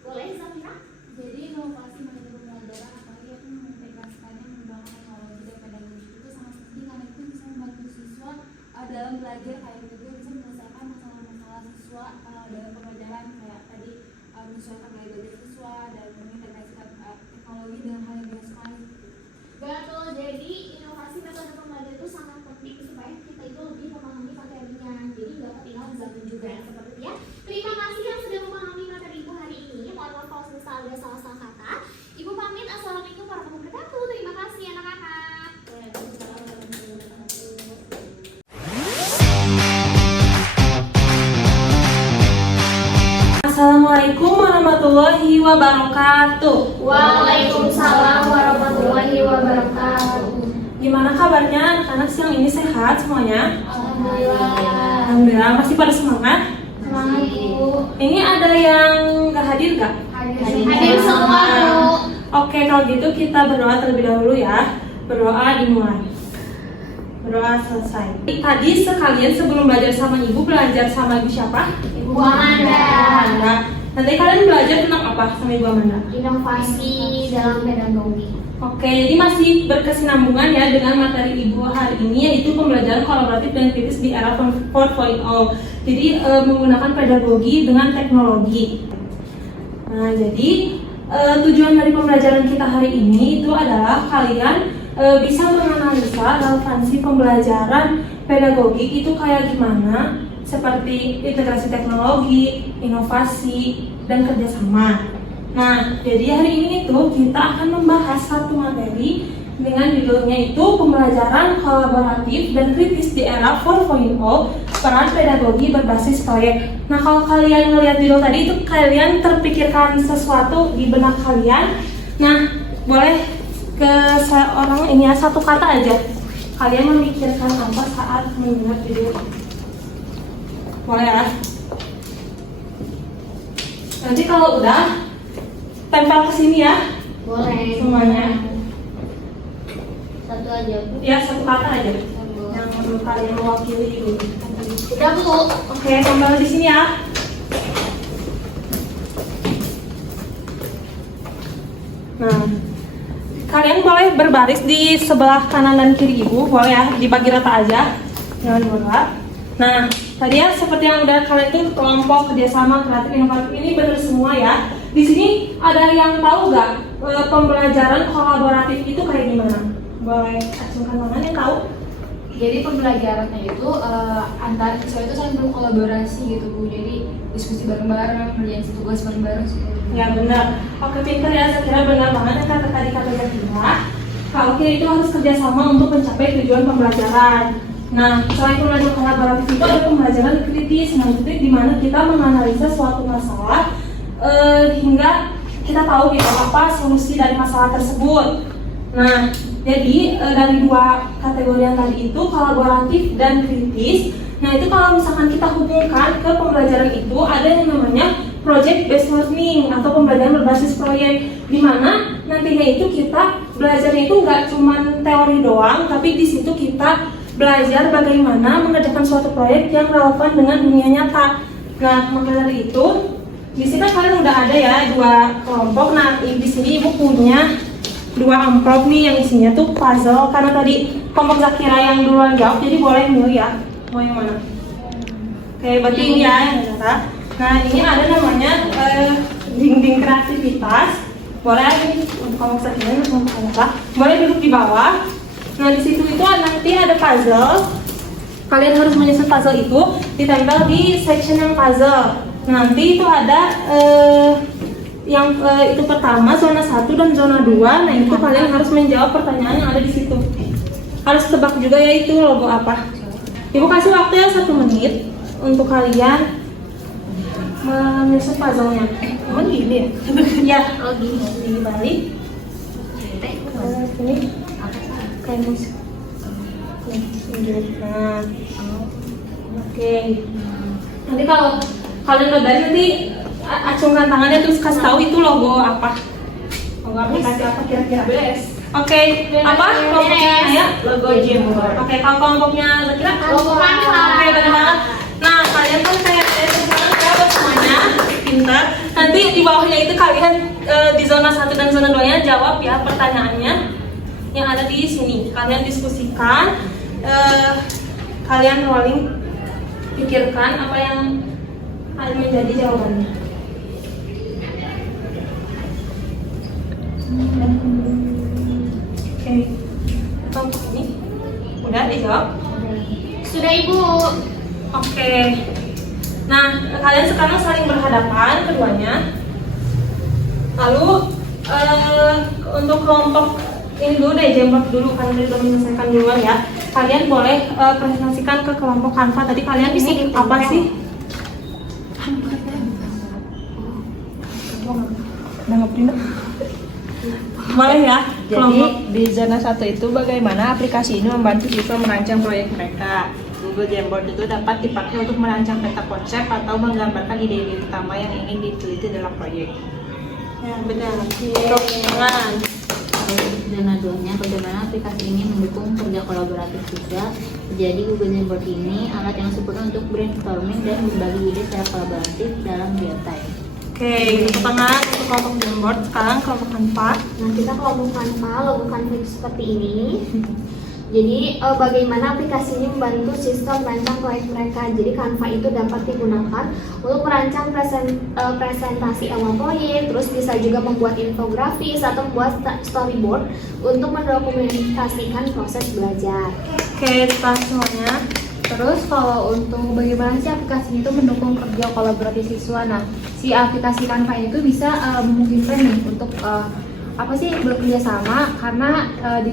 Boleh, Zakira? Jadi inovasi metode pembelajaran apalagi itu mengintegrasikannya menggunakan teknologi dan pedagogi itu sangat penting karena itu bisa membantu siswa dalam belajar, kayak juga bisa menyelesaikan masalah-masalah siswa dalam pembelajaran, kayak tadi menyesuaikan gaya belajar siswa dan mengintegrasikan teknologi dengan hal yang dia sukai. Betul, jadi inovasi metode pembelajaran itu sangat penting supaya kita itu lebih memahami materinya. Jadi nggak ketinggalan zaman juga seperti itu ya. Terima kasih yang sudah memahami materi ibu hari ini. Mohon maaf kalau misalnya ada salah-salah kata. Ibu pamit. Assalamualaikum warahmatullahi wabarakatuh. Terima kasih anak-anak. Assalamualaikum warahmatullahi wabarakatuh. Waalaikumsalam warahmatullahi wabarakatuh. Gimana kabarnya anak-anak siang ini, sehat semuanya? Alhamdulillah. Alhamdulillah, masih pada semangat? Semangat Bu. Ini ada yang gak hadir gak? Hadir semua Bu. Oke, kalau gitu kita berdoa terlebih dahulu ya. Berdoa dimulai. Berdoa selesai. Tadi sekalian sebelum belajar sama ibu, belajar sama ibu siapa? Ibu Amanda. Amanda. Nanti kalian belajar tentang apa sama ibu Amanda? Inovasi dalam pedagogi. Oke, jadi masih berkesinambungan ya dengan materi ibu hari ini, yaitu pembelajaran kolaboratif dan kritis di era 4.0. Jadi menggunakan pedagogi dengan teknologi. Nah, jadi tujuan dari pembelajaran kita hari ini itu adalah kalian bisa menganalisa relevansi pembelajaran pedagogik itu kayak gimana, seperti integrasi teknologi, inovasi, dan kerjasama. Nah, jadi hari ini itu kita akan membahas satu materi dengan judulnya itu pembelajaran kolaboratif dan kritis di era 4.0, peran pedagogi berbasis proyek. Nah, kalau kalian melihat judul tadi itu kalian terpikirkan sesuatu di benak kalian. Nah, boleh ke seorang ini ya, satu kata aja. Kalian memikirkan apa saat mendengar judul? Boleh ya? Nanti kalau udah tempel ke sini ya. Boleh. Semuanya. Satu aja Bu. Ya, satu kata aja. Yang menurut kalian mewakili itu. Udah Bu. Oke, tempel di sini ya. Nah, kalian boleh berbaris di sebelah kanan dan kiri ibu, boleh ya, dibagi rata aja, jangan berat. Nah, tadi ya seperti yang udah kalian tuh kelompok kerjasama kreatif inovatif ini benar semua ya. Di sini ada yang tahu nggak pembelajaran kolaboratif itu kayak gimana? Boleh acungkan tangan yang tahu? Jadi pembelajarannya itu antar siswa itu saling berkolaborasi gitu Bu. Jadi diskusi bareng-bareng, ngerjain tugas bareng-bareng. Ya benar. Oke, pintar ya, saya kira benar banget yang kata tadi kata Zakira. Kalau kita itu harus kerjasama untuk mencapai tujuan pembelajaran. Nah, selain pembelajaran kolaboratif itu ada pembelajaran kritis, di mana kita menganalisa suatu masalah hingga kita tahu gitu apa solusi dari masalah tersebut. Nah, jadi dari dua kategori yang tadi itu kolaboratif dan kritis. Nah, itu kalau misalkan kita hubungkan ke pembelajaran itu ada yang namanya project based learning atau pembelajaran berbasis proyek, di mana nantinya itu kita belajarnya itu nggak cuma teori doang, tapi di situ kita belajar bagaimana mengerjakan suatu proyek yang relevan dengan dunia nyata. Nah, maka dari itu di sini kan kalian udah ada ya dua kelompok. Nah, di sini ibu punya dua amplop nih yang isinya tuh puzzle, karena tadi kelompok Zakira yang duluan jawab, jadi boleh milih ya mau yang mana. Oke, berarti ini ya yang data. Nah, ini ada namanya dinding kreativitas. Boleh ini kelompok Zakira boleh duduk di bawah. Nah, di situ itu nanti ada puzzle. Kalian harus menyusun puzzle itu ditempel di section yang puzzle. Nanti itu ada yang itu pertama zona 1 dan zona 2. Nah, itu kalian harus menjawab pertanyaan yang ada di situ. Harus tebak juga ya itu logo apa. Ibu kasih waktu ya 1 menit untuk kalian menyusun puzzle-nya. Emang gini ya? Ya, Oh gini. dibalik. Sini. Kayak musik. Nah, oke. Nanti kalau kalian udah dari nanti acungkan tangannya terus kasih tahu itu logo apa. Logo aplikasi apa kira-kira? Oke, apa kelompoknya ya? Logo Jamboard. Oke, kalau kelompoknya Zakira? Logo Canva. Oke, benar banget. Nah, kalian kan kayak sekarang ya semuanya pintar. Nanti di bawahnya itu kalian di zona 1 dan zona 2-nya jawab ya pertanyaannya yang ada di sini. Kalian diskusikan, kalian rolling, pikirkan apa yang akan menjadi jawabannya. Oke, kelompok ini udah dijawab? Sudah Ibu. Oke. Nah, kalian sekarang saling berhadapan keduanya. Lalu untuk kelompok ini dulu deh, Jamboard dulu karena udah menyelesaikan duluan ya. Kalian boleh presentasikan ke kelompok Canva. Tadi kalian ini apa sih? Boleh ya. Jadi di zona 1 itu bagaimana aplikasi ini membantu siswa merancang proyek mereka. Google Jamboard itu dapat dipakai untuk merancang peta konsep atau menggambarkan ide-ide utama yang ingin diteliti dalam proyek. Ya, benar. Tangan. Kalau zona 2-nya bagaimana aplikasi ini mendukung kerja kolaboratif siswa. Jadi Google Jamboard ini alat yang sempurna untuk brainstorming dan berbagi ide secara kolaboratif dalam real time. Oke, tepuk tangan untuk kelompok Jamboard. Sekarang kelompok Canva. Nah, kita kelompok Canva, logo Canva itu seperti ini. Jadi bagaimana aplikasi ini membantu sistem merancang proyek mereka. Jadi Canva itu dapat digunakan untuk merancang presentasi awal proyek, terus bisa juga membuat infografis atau membuat storyboard untuk mendokumentasikan proses belajar. Oke, setelah semuanya. Terus kalau untuk bagaimana sih aplikasi itu mendukung kerja kolaboratif siswa, nah si aplikasi Canva itu bisa memungkinkan nih untuk apa sih bekerja sama, karena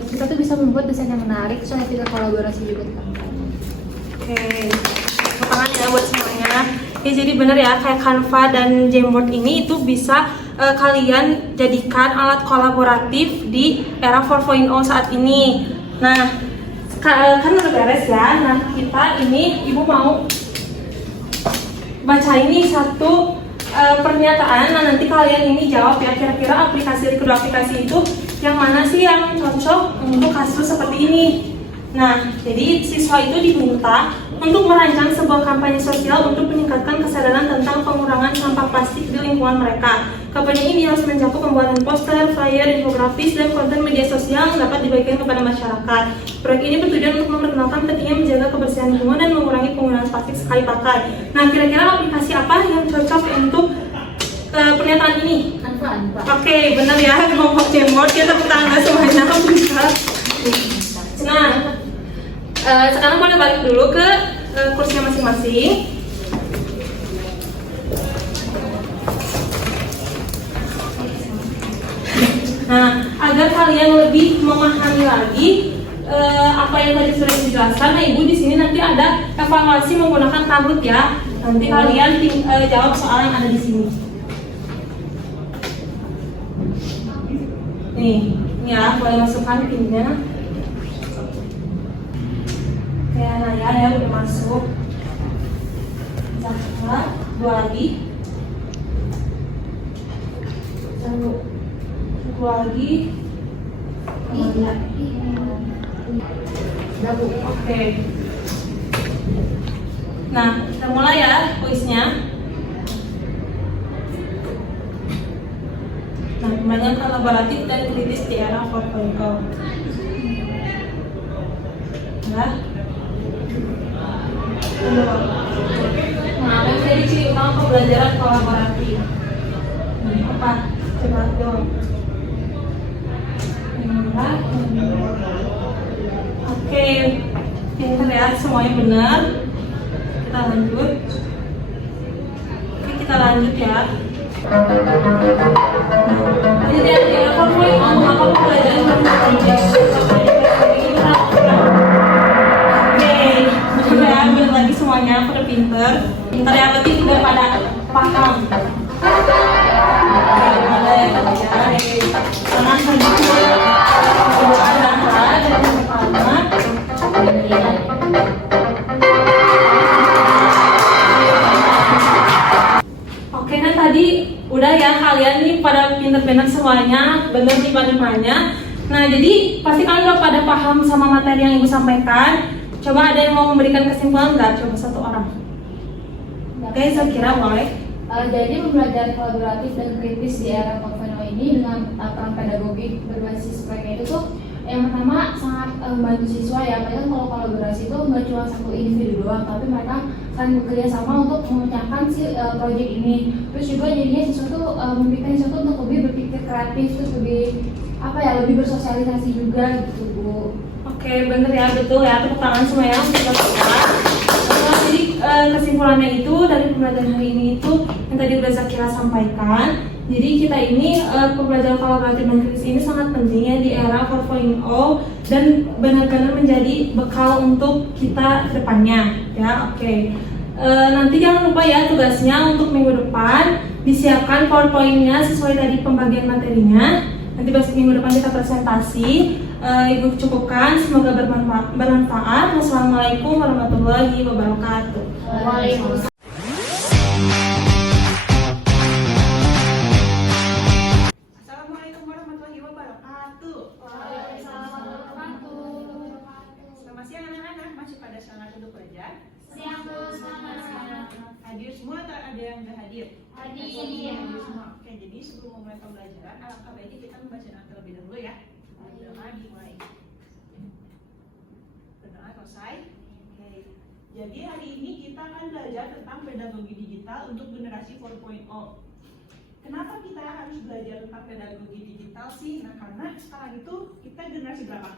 kita tuh bisa membuat desain yang menarik soalnya kita kolaborasi juga di Canva. Oke, tepuk tangan ya buat semuanya. Oke, jadi benar ya, kayak Canva dan Jamboard ini itu bisa kalian jadikan alat kolaboratif di era 4.0 saat ini. Nah, kan udah beres ya. Nah, kita ini ibu mau baca ini satu pernyataan. Nah, nanti kalian ini jawab ya, kira-kira kedua aplikasi itu yang mana sih yang cocok untuk kasus seperti ini. Nah, jadi siswa itu diminta untuk merancang sebuah kampanye sosial untuk meningkatkan kesadaran tentang pengurangan sampah plastik di lingkungan mereka. Kampanye ini harus mencakup pembuatan poster, flyer, infografis, dan konten media sosial yang dapat dibagikan kepada masyarakat. Proyek ini bertujuan untuk memperkenalkan pentingnya menjaga kebersihan lingkungan dan mengurangi penggunaan plastik sekali pakai. Nah, kira-kira aplikasi apa yang cocok untuk pernyataan ini? Canva. Oke, benar ya, kelompok Jamboard. Kita tepuk tangan semuanya. Nah, sekarang boleh balik dulu ke kursinya masing-masing. Nah, agar kalian lebih memahami lagi apa yang tadi sudah dijelaskan, nah ibu di sini nanti ada evaluasi menggunakan Kahoot ya. Nanti kalian jawab soal yang ada di sini. Nih ya, boleh masukkan pinnya. Kayak Naya ya udah masuk. Satu, dua lagi. Satu lagi. Oke. Nah, kita mulai ya kuisnya. Nah, pembagian kolaboratif dan kritis di era 4.0. Nah, apa yang jadi ciri utama pembelajaran kolaboratif? Apa? Coba dong. Oke, pintar ya, semuanya benar. Kita lanjut. Oke, kita lanjut ya. Jadi ada apa pelajaran kolaboratif? Benar lagi semuanya pada pinter ya, berarti sudah pada paham. Ada yang tangan selanjutnya doa dan pertama. Oke, kan tadi udah ya, kalian nih pada pinter-pinter semuanya, bener nih pada. Nah, jadi pasti kalian udah pada paham sama materi yang ibu sampaikan. Coba ada yang mau memberikan kesimpulan nggak? Coba satu orang. Oke, saya kira boleh. Jadi pembelajaran kolaboratif dan kritis di era 4.0 ini dengan peran pedagogik berbasis proyek itu tuh yang pertama sangat membantu siswa ya. Padahal kalau kolaborasi itu nggak cuma satu individu doang, tapi mereka saling bekerja sama untuk memecahkan si proyek ini. Terus juga jadinya siswa tuh memberikan siswa tuh untuk lebih berpikir kreatif, terus lebih lebih bersosialisasi juga gitu Bu. Oke, bener ya, betul ya, tepuk tangan semuanya untuk kita. Jadi kesimpulannya itu dari pembelajaran hari ini itu yang tadi udah Zakira sampaikan. Jadi kita ini pembelajaran kolaboratif dan kritis ini sangat penting ya di era 4.0 dan benar-benar menjadi bekal untuk kita ke depannya ya. Oke. Nanti jangan lupa ya tugasnya untuk minggu depan disiapkan PowerPoint-nya sesuai tadi pembagian materinya. Nanti besok minggu depan kita presentasi. Ibu cukupkan, semoga bermanfaat. Wassalamualaikum warahmatullahi wabarakatuh. Waalaikumsalam. Assalamualaikum warahmatullahi wabarakatuh. Waalaikumsalam. siang. Siang Bu, semangat. Hadir semua atau ada yang nggak hadir? Hadir. Hadir semua. Oke, jadi sebelum memulai pembelajaran, alangkah baiknya kita membaca doa terlebih dahulu ya. Doa dimulai. Berdoa selesai. Oke. Jadi hari ini kita akan belajar tentang pedagogi digital untuk generasi 4.0. Kenapa kita harus belajar tentang pedagogi digital sih? Nah, karena sekarang itu kita generasi berapa?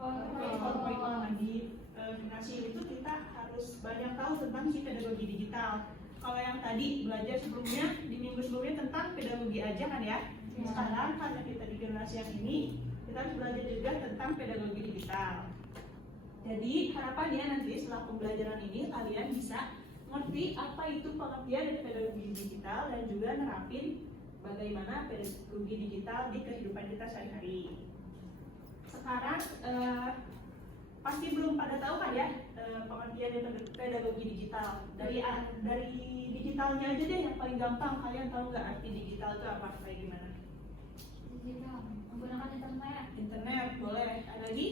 4.0. Nah, di generasi itu kita harus banyak tahu tentang si pedagogi digital. Kalau yang tadi belajar sebelumnya di minggu sebelumnya tentang pedagogi aja kan ya. Sekarang karena kita di generasi yang ini, kita harus belajar juga tentang pedagogi digital. Jadi harapannya nanti setelah pembelajaran ini kalian bisa ngerti apa itu pengertian dari pedagogi digital dan juga nerapin bagaimana pedagogi digital di kehidupan kita sehari-hari. Sekarang pasti belum pada tahu kan ya pengertian dari pedagogi digital. Dari digitalnya aja deh yang paling gampang. Kalian tahu nggak arti digital itu apa? Kayak gimana? Digital, menggunakan Internet boleh. Ada lagi?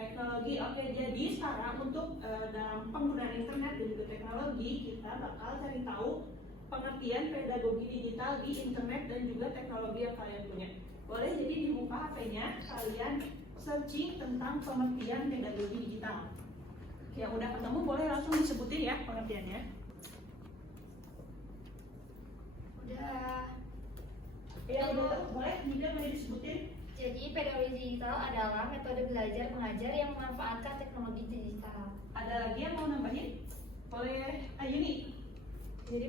Teknologi. Oke, jadi sekarang untuk dalam penggunaan internet dan juga teknologi kita bakal cari tahu pengertian pedagogi digital di internet dan juga teknologi yang kalian punya. Boleh jadi dibuka HP-nya, kalian searching tentang pengertian pedagogi digital. Yang udah ketemu boleh langsung disebutin ya pengertiannya. Udah. Ya udah, boleh juga boleh disebutin. Jadi pedagogi digital adalah metode belajar mengajar yang memanfaatkan teknologi digital. Ada lagi yang mau nambahin? Boleh, ayo nih. Jadi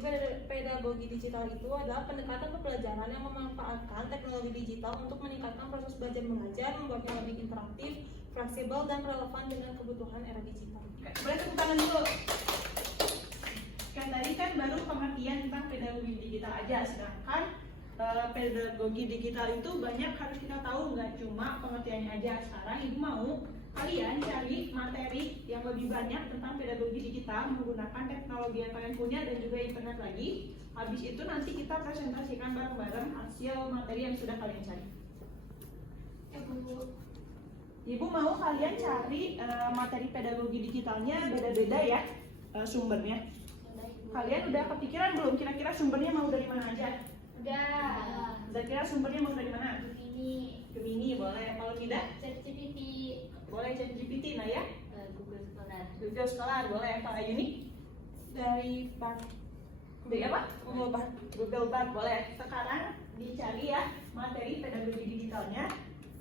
pedagogi digital itu adalah pendekatan pembelajaran yang memanfaatkan teknologi digital untuk meningkatkan proses belajar mengajar, membuatnya lebih interaktif, fleksibel, dan relevan dengan kebutuhan era digital. Boleh tepuk tangan dulu. Kan tadi kan baru pengertian tentang pedagogi digital aja, sedangkan pedagogi digital itu banyak harus kita tahu, nggak cuma pengertiannya aja. Sekarang ibu mau kalian cari materi yang lebih banyak tentang pedagogi digital menggunakan teknologi yang kalian punya dan juga internet lagi. Habis itu nanti kita presentasikan bareng-bareng hasil materi yang sudah kalian cari. Ibu mau kalian cari materi pedagogi digitalnya beda-beda ya sumbernya. Kalian udah kepikiran belum kira-kira sumbernya mau dari mana aja? Udah. Kira-kira sumbernya mau dari mana? Ini Gemini boleh. Kalau tidak? ChatGPT. Boleh ChatGPT. Nah ya? Google Scholar. Google Scholar boleh. Kalau Ayuni? Dari Bard. Dari apa? Google Bard. Google Bard boleh. Sekarang dicari ya materi pedagogi digitalnya.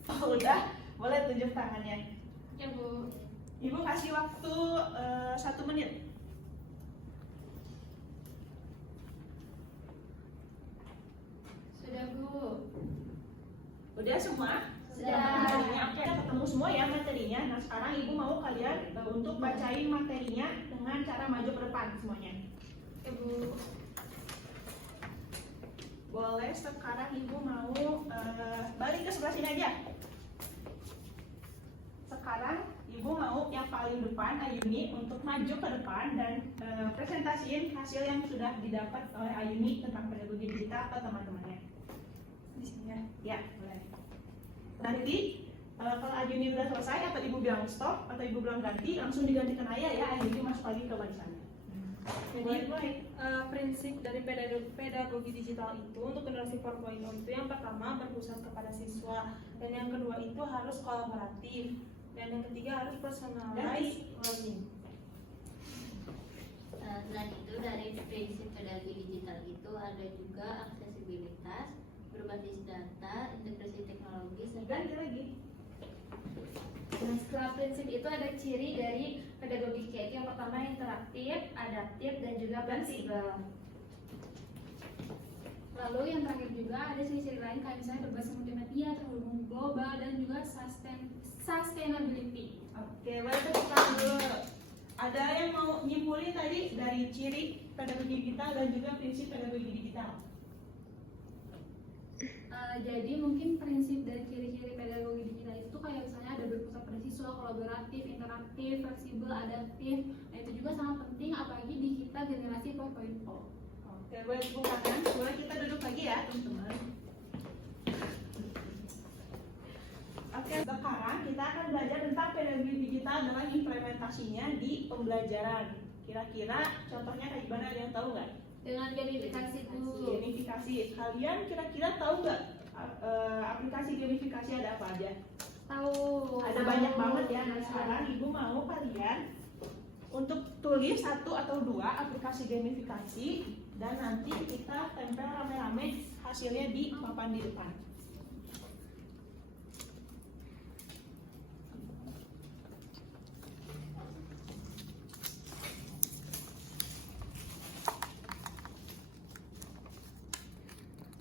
Kalau udah boleh tunjuk tangannya. Ya Bu. Ibu kasih waktu 1 menit. Sudah Bu. Udah semua? Sudah. Materinya oke, ketemu semua ya materinya. Nah sekarang ibu mau kalian untuk bacain materinya dengan cara maju ke depan semuanya. Ya Bu. Boleh sekarang ibu mau balik ke sebelah sini aja. Sekarang ibu mau yang paling depan Ayuni untuk maju ke depan dan presentasiin hasil yang sudah didapat oleh Ayuni tentang pedagogi digital ke teman-temannya. Di sini ya. Ya, boleh. Nanti kalau Ayuni udah selesai atau ibu bilang stop atau ibu bilang ganti, langsung digantikan Ayah ya. Ayuni masuk lagi ke barisannya. Jadi mulai. Prinsip dari pedagogi digital itu untuk generasi 4.0 itu yang pertama berpusat kepada siswa, dan yang kedua itu harus kolaboratif, dan yang ketiga harus personalized learning. Selain itu dari prinsip pedagogi digital itu ada juga aksesibilitas, berbasis data, integrasi teknologi, serta Ganti lagi. Nah, setelah prinsip itu ada ciri dari pedagogi yaitu yang pertama interaktif, adaptif, dan juga fleksibel. Lalu yang terakhir juga ada ciri-ciri lain kayak misalnya berbasis multimedia, terhubung global, dan juga sustainability. Oke, baik tepuk tangan dulu. Ada yang mau nyimpulin tadi dari ciri pedagogi digital dan juga prinsip pedagogi digital? Jadi mungkin prinsip dari ciri-ciri pedagogi digital itu kayak misalnya ada berpusat pada siswa, kolaboratif, interaktif, fleksibel, adaptif. Nah itu juga sangat penting apalagi di kita generasi 4.0. Oke, boleh tepuk tangan. Boleh kita duduk lagi ya, teman-teman. Oke, sekarang kita akan belajar tentang pedagogi digital dalam implementasinya di pembelajaran. Kira-kira contohnya kayak gimana, ada yang tahu nggak? Dengan gamifikasi dulu. Gamifikasi. Kalian kira-kira tahu nggak aplikasi gamifikasi ada apa aja? Tahu. Ada banyak banget ya. Nah sekarang ibu mau kalian untuk tulis 1 atau 2 aplikasi gamifikasi dan nanti kita tempel rame-rame hasilnya di papan di depan.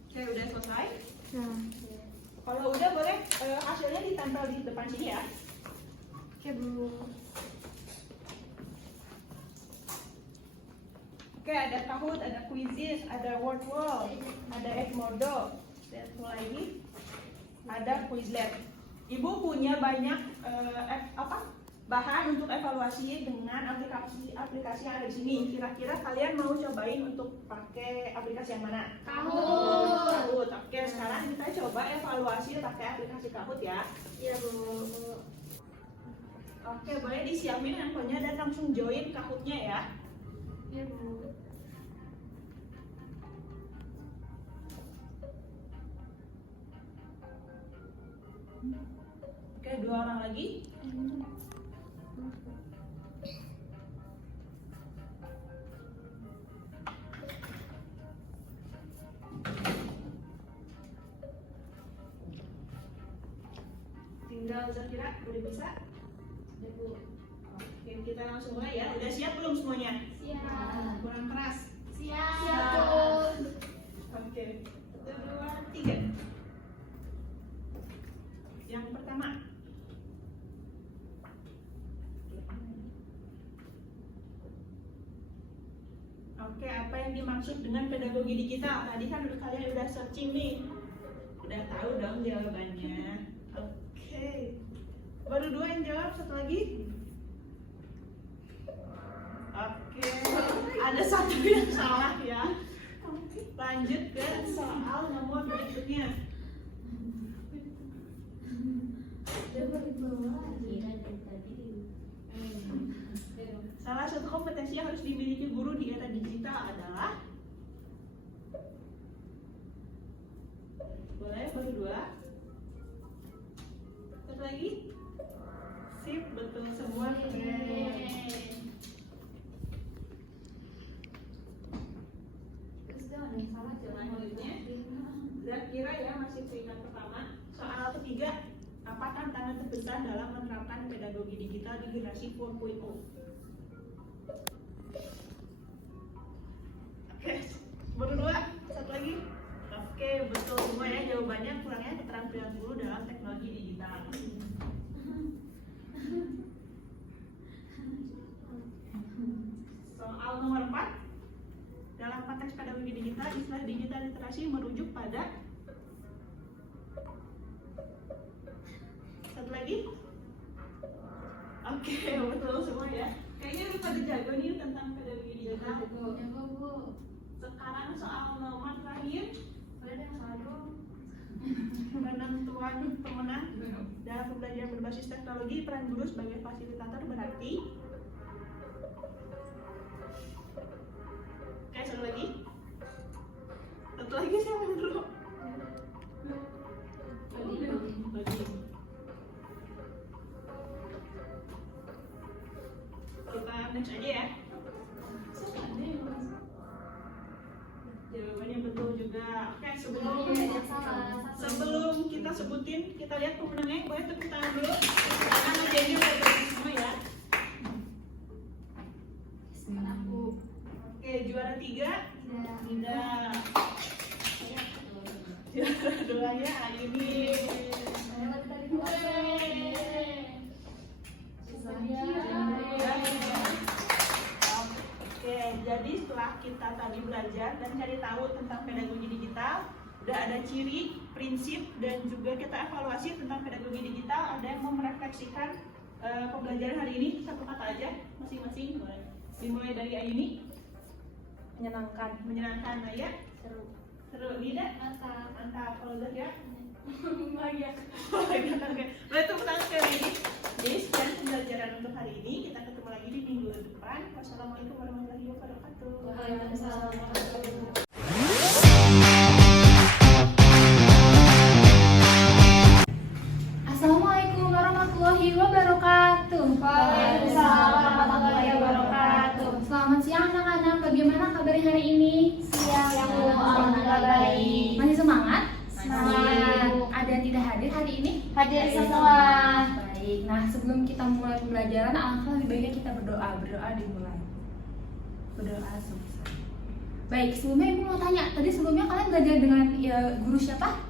Oke, udah selesai? Nah, Kalau udah boleh hasilnya ditempel di depan sini ya. oke Bu. Oke, ada Kahoot, ada Quizzes, ada Word Wall, ada Edmodo, dan lagi ada Quizlet. Ibu punya banyak bahan untuk evaluasi dengan aplikasi yang ada di sini. Kira-kira kalian mau cobain untuk pakai aplikasi yang mana? Kahoot. Oke, sekarang kita coba evaluasi pakai aplikasi Kahoot ya. Iya Bu. Oke, boleh disiapin handphonenya dan langsung join Kahoot-nya ya. Iya Bu. Oke, 2 orang lagi. Tinggal Zakira, udah bisa? Iya Bu. Oke, kita langsung mulai ya. Udah siap belum semuanya? Siap. Kurang keras. Siap Bu. Oke, 1, 2, 3. Yang pertama. Oke, apa yang dimaksud dengan pedagogi digital? Tadi kan kalian udah searching nih. Udah tahu dong jawabannya. Oke. Baru 2 yang jawab, satu lagi. Oke. Ada 1 yang salah ya. Lanjut ke soal nomor berikutnya. Kira dari tadi. Salah satu kompetensi yang harus dimiliki guru di era digital adalah, boleh baru 2. Satu lagi. Sip, betul semua. Terus dia ada yang salah jangan Selanjutnya, Zakira ya, masih peringkat pertama. Soal ketiga, apa tantangan terbesar dalam menerapkan pedagogi digital di generasi 4.0? Oke, baru 2, satu lagi. Oke, betul semua ya jawabannya. Kurangnya keterampilan guru dalam teknologi digital. Soal nomor 4, dalam konteks pedagogi digital, istilah digital literasi merujuk pada, satu lagi. Oke, betul semua ya. Kayaknya lu pada jago nih tentang pedagogi digital. Jago Bu. Sekarang soal nomor terakhir, Ada yang salah dong. penentuan pemenang dalam pembelajaran berbasis teknologi. Peran guru sebagai fasilitator berarti. Oke, satu lagi. Satu lagi siapa dulu? Bagi. Kita next aja ya. Jawabannya betul juga. Oke, sebelum kita sebutin, kita lihat pemenangnya. Boleh tepuk tangan dulu. Karena ngerjainnya udah bagus semua ya. Aku. Oke, juara 3 Indah. Juara 2-nya Ayuni. Lewat tadi Oke, jadi setelah kita tadi belajar dan cari tahu tentang pedagogi digital, udah ada ciri, prinsip, dan juga kita evaluasi tentang pedagogi digital. Ada yang mau merefleksikan pembelajaran hari ini? Satu kata aja, masing-masing. Boleh. Dimulai dari Ayuni. Menyenangkan. Menyenangkan, Naya. Seru. Seru, Lida. mantap. Mantap. Kalau udah ya. Bahagia. Oke, boleh tepuk tangan sekali lagi. Wassalamualaikum warahmatullahi wabarakatuh. Waalaikumsalam. Assalamualaikum warahmatullahi wabarakatuh. Waalaikumsalam warahmatullahi wabarakatuh. Selamat siang anak-anak, bagaimana kabar hari ini? Siang, Bu. Alhamdulillah baik. Masih semangat? Semangat. Ada yang tidak hadir hari ini? Hadir semua. Baik, nah sebelum kita mulai pembelajaran, alangkah lebih baiknya kita berdoa dimulai. Berdoa selesai. Baik, sebelumnya Ibu mau tanya, tadi sebelumnya kalian belajar dengan guru siapa?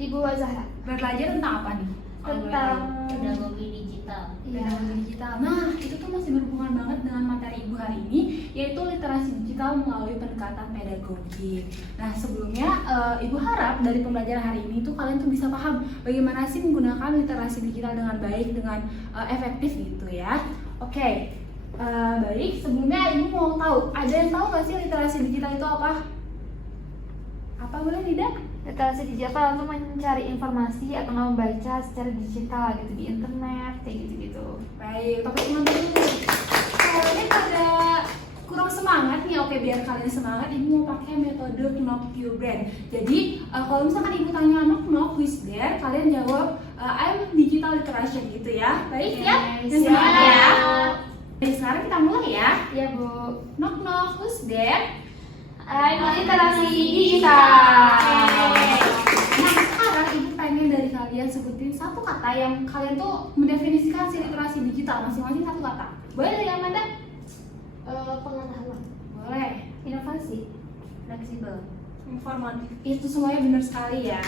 Ibu Zahra. Belajar tentang apa nih? Tentang Pedagogi digital. Pedagogi digital. Nah, itu tuh masih berhubungan banget dengan materi Ibu hari ini, yaitu literasi digital melalui pendekatan pedagogi. Nah, sebelumnya Ibu harap dari pembelajaran hari ini tuh kalian tuh bisa paham bagaimana sih menggunakan literasi digital dengan baik, dengan efektif gitu ya. Oke, baik. Sebelumnya Ibu mau tahu, ada yang tahu nggak sih literasi digital itu apa? Apa boleh tidak? Literasi digital untuk mencari informasi atau membaca secara digital gitu di internet kayak gitu-gitu. Baik, topik teman-teman dulu. Kalian pada kurang semangat nih, oke biar kalian semangat, Ibu mau pakai metode knock your brain. Jadi kalau misalkan Ibu tanya knock who's there, kalian jawab I'm digital literasi gitu ya. Baik ya? Dan semangat ya. Jadi sekarang kita mulai ya. Iya, Bu. Knock who's there? Literasi digital. Nah sekarang Ibu pengen dari kalian sebutin satu kata yang kalian tuh mendefinisikan si literasi digital, masing-masing satu kata. Boleh dari yang mana? Pengetahuan. Boleh. Inovasi. Fleksibel, informatif. Itu semuanya benar sekali ya.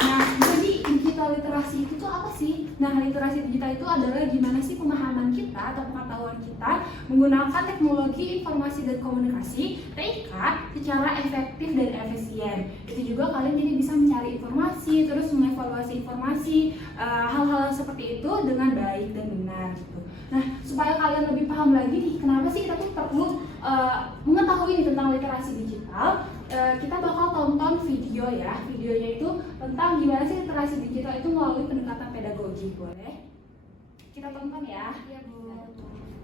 Nah, jadi digital literasi itu tuh apa sih? Nah, literasi digital itu adalah gimana sih pemahaman kita atau pengetahuan kita menggunakan teknologi informasi dan komunikasi (TIK) secara efektif dan efisien. Itu juga kalian jadi bisa mencari informasi, terus mengevaluasi informasi, hal-hal seperti itu dengan baik dan benar gitu. Nah, supaya kalian lebih paham lagi nih, kenapa sih kita tuh perlu mengetahui tentang literasi digital, kita bakal tonton video ya. Videonya itu tentang gimana sih literasi digital itu melalui pendekatan pedagogi. Boleh? Kita tonton ya. Iya, Bu.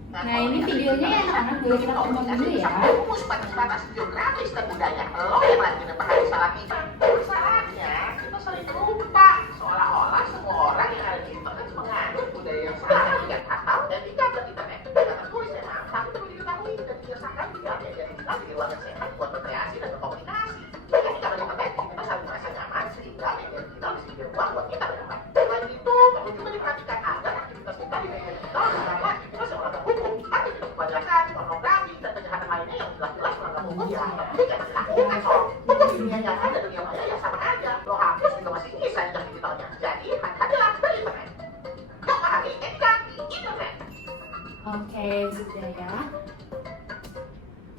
Nah, ini videonya ya anak-anak, boleh kita tonton dulu ya. Rumus batas geografis dan budaya. Lo yang lagi bahas salah kita. Masalahnya kita sering lupa seolah-olah semua orang yang ada di internet menganut budaya yang salah tidak atau dan tidak berinternet. Tidak tertulis memang, tapi perlu diketahui dan dirasakan tidak ada yang tinggal di luar yang sehat buat berkreasi dan berkomunikasi. Ketika berinternet, kita saling merasa nyaman sehingga media digital bisa jadi ruang buat kita bernyaman. Selain itu, perlu juga diperhatikan agar aktivitas kita di media digital bukanlah aktivitas yang melanggar hukum, aktivitas kebanyakan, pornografi dan kejahatan lainnya yang jelas-jelas melanggar hukum ya. Tapi jangan dilakukan soal dunia nyata dan dunia maya ya sama aja. Lo hapus juga masih bisa jejak digitalnya. Jadi hati-hatilah berinternet. Yuk pahami etika di internet. Oke, sudah ya.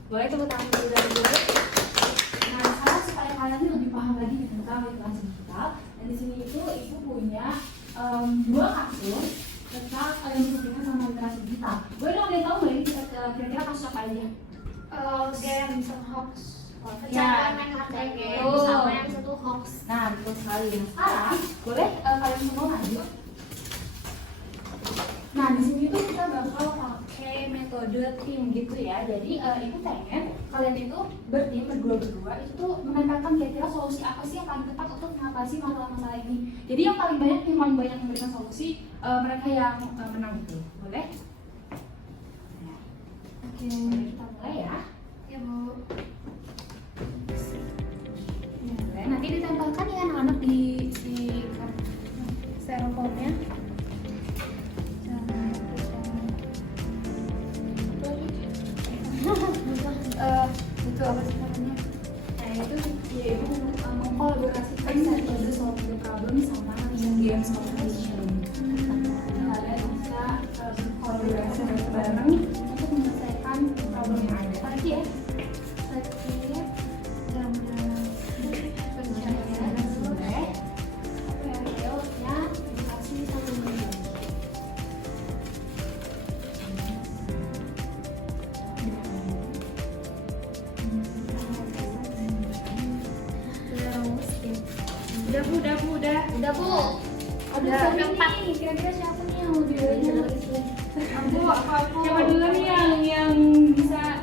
Boleh tepuk tangan dulu dari dulu. Nah, sekarang supaya kalian lebih paham lagi tentang literasi digital, dan di sini itu Ibu punya dua kasus tentang yang berhubungan sama literasi digital. Boleh dong kalian tahu nggak ini kira-kira kasus apa aja? Game sama hoax. Ya, Main game betul. sama yang satu hoax. Nah, betul sekali. Nah, sekarang boleh kalian semua lanjut. Nah, di sini tuh kita bakal pakai metode tim gitu ya. Jadi Ibu pengen kalian itu bertim berdua itu tuh menempelkan kira-kira solusi apa sih yang paling tepat untuk mengatasi masalah-masalah ini. Jadi yang paling banyak memberikan solusi mereka yang menang itu. Boleh? Nah, oke, kita mulai ya. Ya, Bu. Boleh. Nanti ditempelkan ya anak-anak di si styrofoamnya. Itu apa sih namanya? Nah itu ya Ibu mengkolaborasikan metode solving problem sama games competition. Kalian bisa berkolaborasi bareng untuk menyelesaikan problem yang ada. Tadi ya, saya dalam pencarian boleh. Ayo ya, dikasih 1 menit. Udah, Bu. Udah Bu. Aduh, Udah, sorry keempat. nih. Kira-kira siapa nih yang lebih banyak? Aku. Siapa dulu nih yang bisa?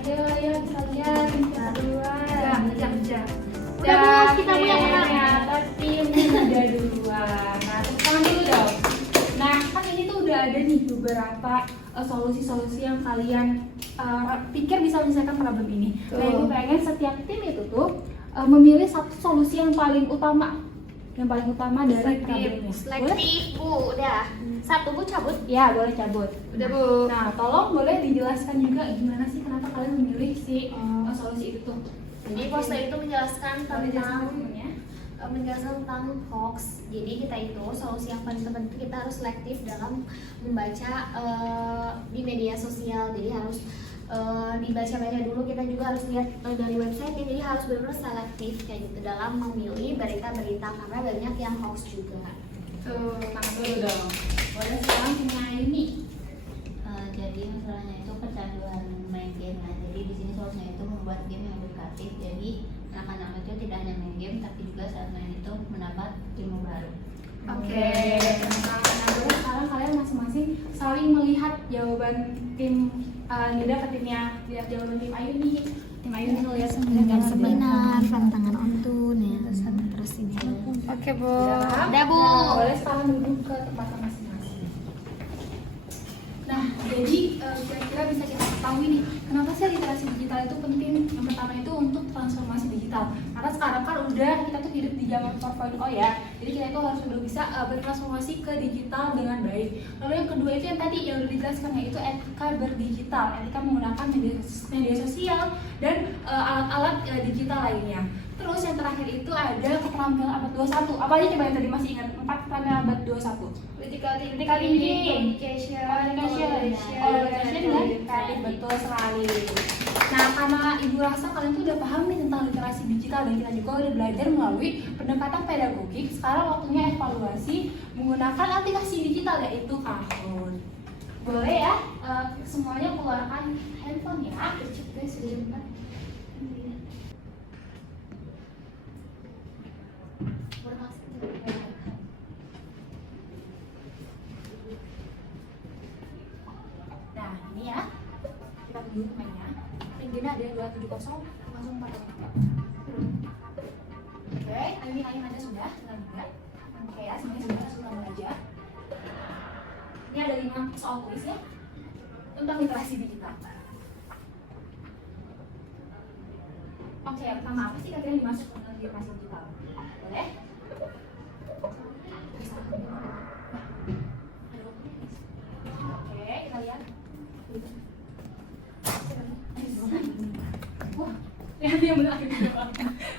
Ayo kita lihat siapa duluan. Jam. Udah, Bu, kita Bu yang menang. Ternyata tim udah duluan. Nah, tepuk tangan dulu dong. Nah, kan ini tuh udah ada nih beberapa solusi-solusi yang kalian pikir bisa menyelesaikan problem ini. Nah, ibu pengen setiap tim itu tuh memilih satu solusi yang paling utama dari problemnya. Boleh? Selektif Bu, udah. Satu Bu cabut. Ya, boleh cabut. Udah, Bu. Nah, tolong boleh dijelaskan juga gimana sih kenapa kalian memilih si solusi itu tuh. Jadi poster itu menjelaskan tentang ya. menjelaskan tentang hoax. Jadi kita itu solusi yang paling penting itu kita harus selektif dalam membaca di media sosial. Jadi harus dibaca-baca dulu. Kita juga harus lihat dari website. Jadi harus benar-benar selektif kayak gitu dalam memilih berita-berita karena banyak yang hoax juga. Tuh, tangan dulu dong. Boleh sekarang punya ini. Jadi masalahnya itu kecanduan main game. Nah, jadi di sini solusinya itu membuat game yang edukatif. Jadi anak-anak itu tidak hanya main game, tapi juga saat main itu mendapat ilmu baru. Oke. Nah, boleh sekarang kalian masing-masing saling melihat jawaban tim Nida ke timnya, lihat jawaban tim Ayu nih. Tim Ayu nih lihat Dengan seminar, tantangan ontun ya. Terus ini. Oke, Bu. Udah, Bu. Boleh sekarang duduk ke tempat masing-masing. Nah, jadi kira-kira bisa kita ketahui nih, kenapa sih literasi digital itu penting? Yang pertama itu untuk transformasi digital. Karena sekarang kan udah kita tuh hidup di zaman 4.0 ya. Jadi kita itu harus udah bisa bertransformasi ke digital dengan baik. Lalu yang kedua itu yang tadi yang udah dijelaskan, yaitu etika berdigital. Etika menggunakan media sosial dan alat-alat digital lainnya. Terus yang terakhir itu ada keterampilan abad 21. Apa aja coba yang tadi masih ingat? 4 keterampilan abad 21. Critical Critical thinking, communication, collaboration, dan kreatif, betul sekali. Nah, karena ibu rasa kalian tuh udah paham nih tentang literasi digital dan kita juga udah belajar melalui pendekatan pedagogik. Sekarang waktunya evaluasi menggunakan aplikasi digital yaitu Kahoot. Boleh ya? Semuanya keluarkan handphone ya. Sudah. Nah, ini ya. Kita tunggu mainnya. Tingginya ada 270 langsung 4. Oke, Ayu ada sudah? Enggak. Oke ya, semuanya sudah langsung belajar. Ini ada 5 soal tulis ya tentang literasi digital. Oke, yang pertama apa sih kira-kira yang dimaksud dengan literasi digital? Boleh? Oke, kita lihat. Wah, lihat yang benar gitu.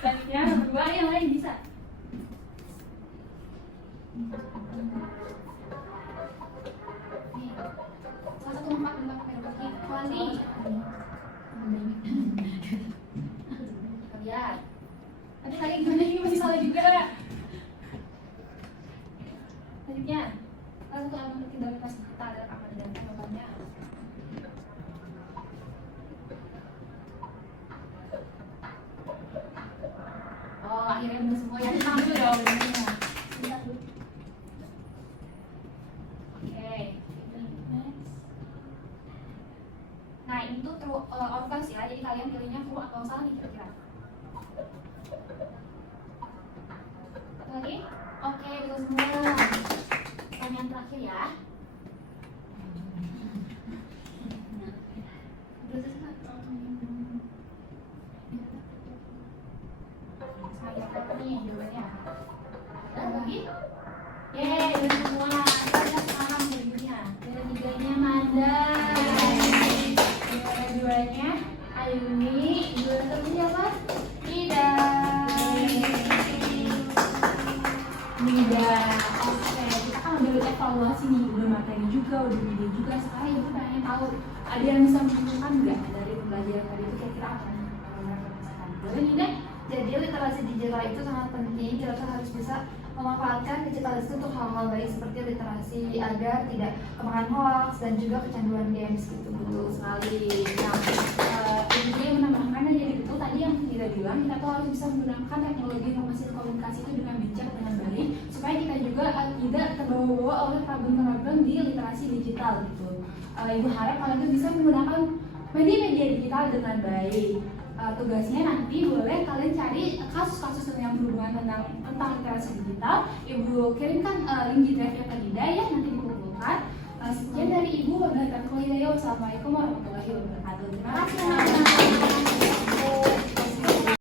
Selanjutnya nomor 2 yang lain bisa. Nih, salah satu manfaat pedagogik kuali. Lihat. Tapi lagi gimana ini masih salah juga. Selanjutnya, salah satu elemen penting dalam kelas kita adalah aman dan jawabannya. Oh, akhirnya benar semua ya. Kita ambil dong benernya. Sebentar dulu. Oke. Next. Nah, ini tuh true or false ya. Jadi kalian pilihnya true atau salah nih kira-kira. Satu lagi. Oke, betul semua. Pertanyaan terakhir ya. Nih jawabannya. Ada lagi? Yeay, udah semua. Kita sekarang jadinya. Yang tiganya Mandai. Juara duanya Ayuni. Juara satunya apa? Nida. Oke, kita kan udah evaluasi nih, udah materi juga, udah media juga. Sekarang ibu pengen tahu ada yang bisa menentukan nggak dari pembelajaran tadi itu kira-kira apa yang merasakan? Boleh Nida? Jadi literasi digital itu sangat penting. Kita tuh harus bisa memanfaatkan digital itu untuk hal-hal baik seperti literasi agar tidak kemakan hoax dan juga kecanduan games gitu. Betul sekali. Nah, ini menambahkan aja jadi betul tadi yang tidak bilang, kita tuh harus bisa menggunakan teknologi informasi dan komunikasi itu dengan bijak, dengan baik, supaya kita juga tidak terbawa-bawa oleh problem-problem di literasi digital gitu. Ibu harap kalian tuh bisa menggunakan media-media digital dengan baik. Tugasnya nanti boleh kalian cari kasus-kasus yang berhubungan tentang literasi digital. Ibu kirimkan link di drive yang tersedia ya, nanti dikumpulkan. Sekian dari Ibu. Wassalamualaikum warahmatullahi wabarakatuh. Terima kasih.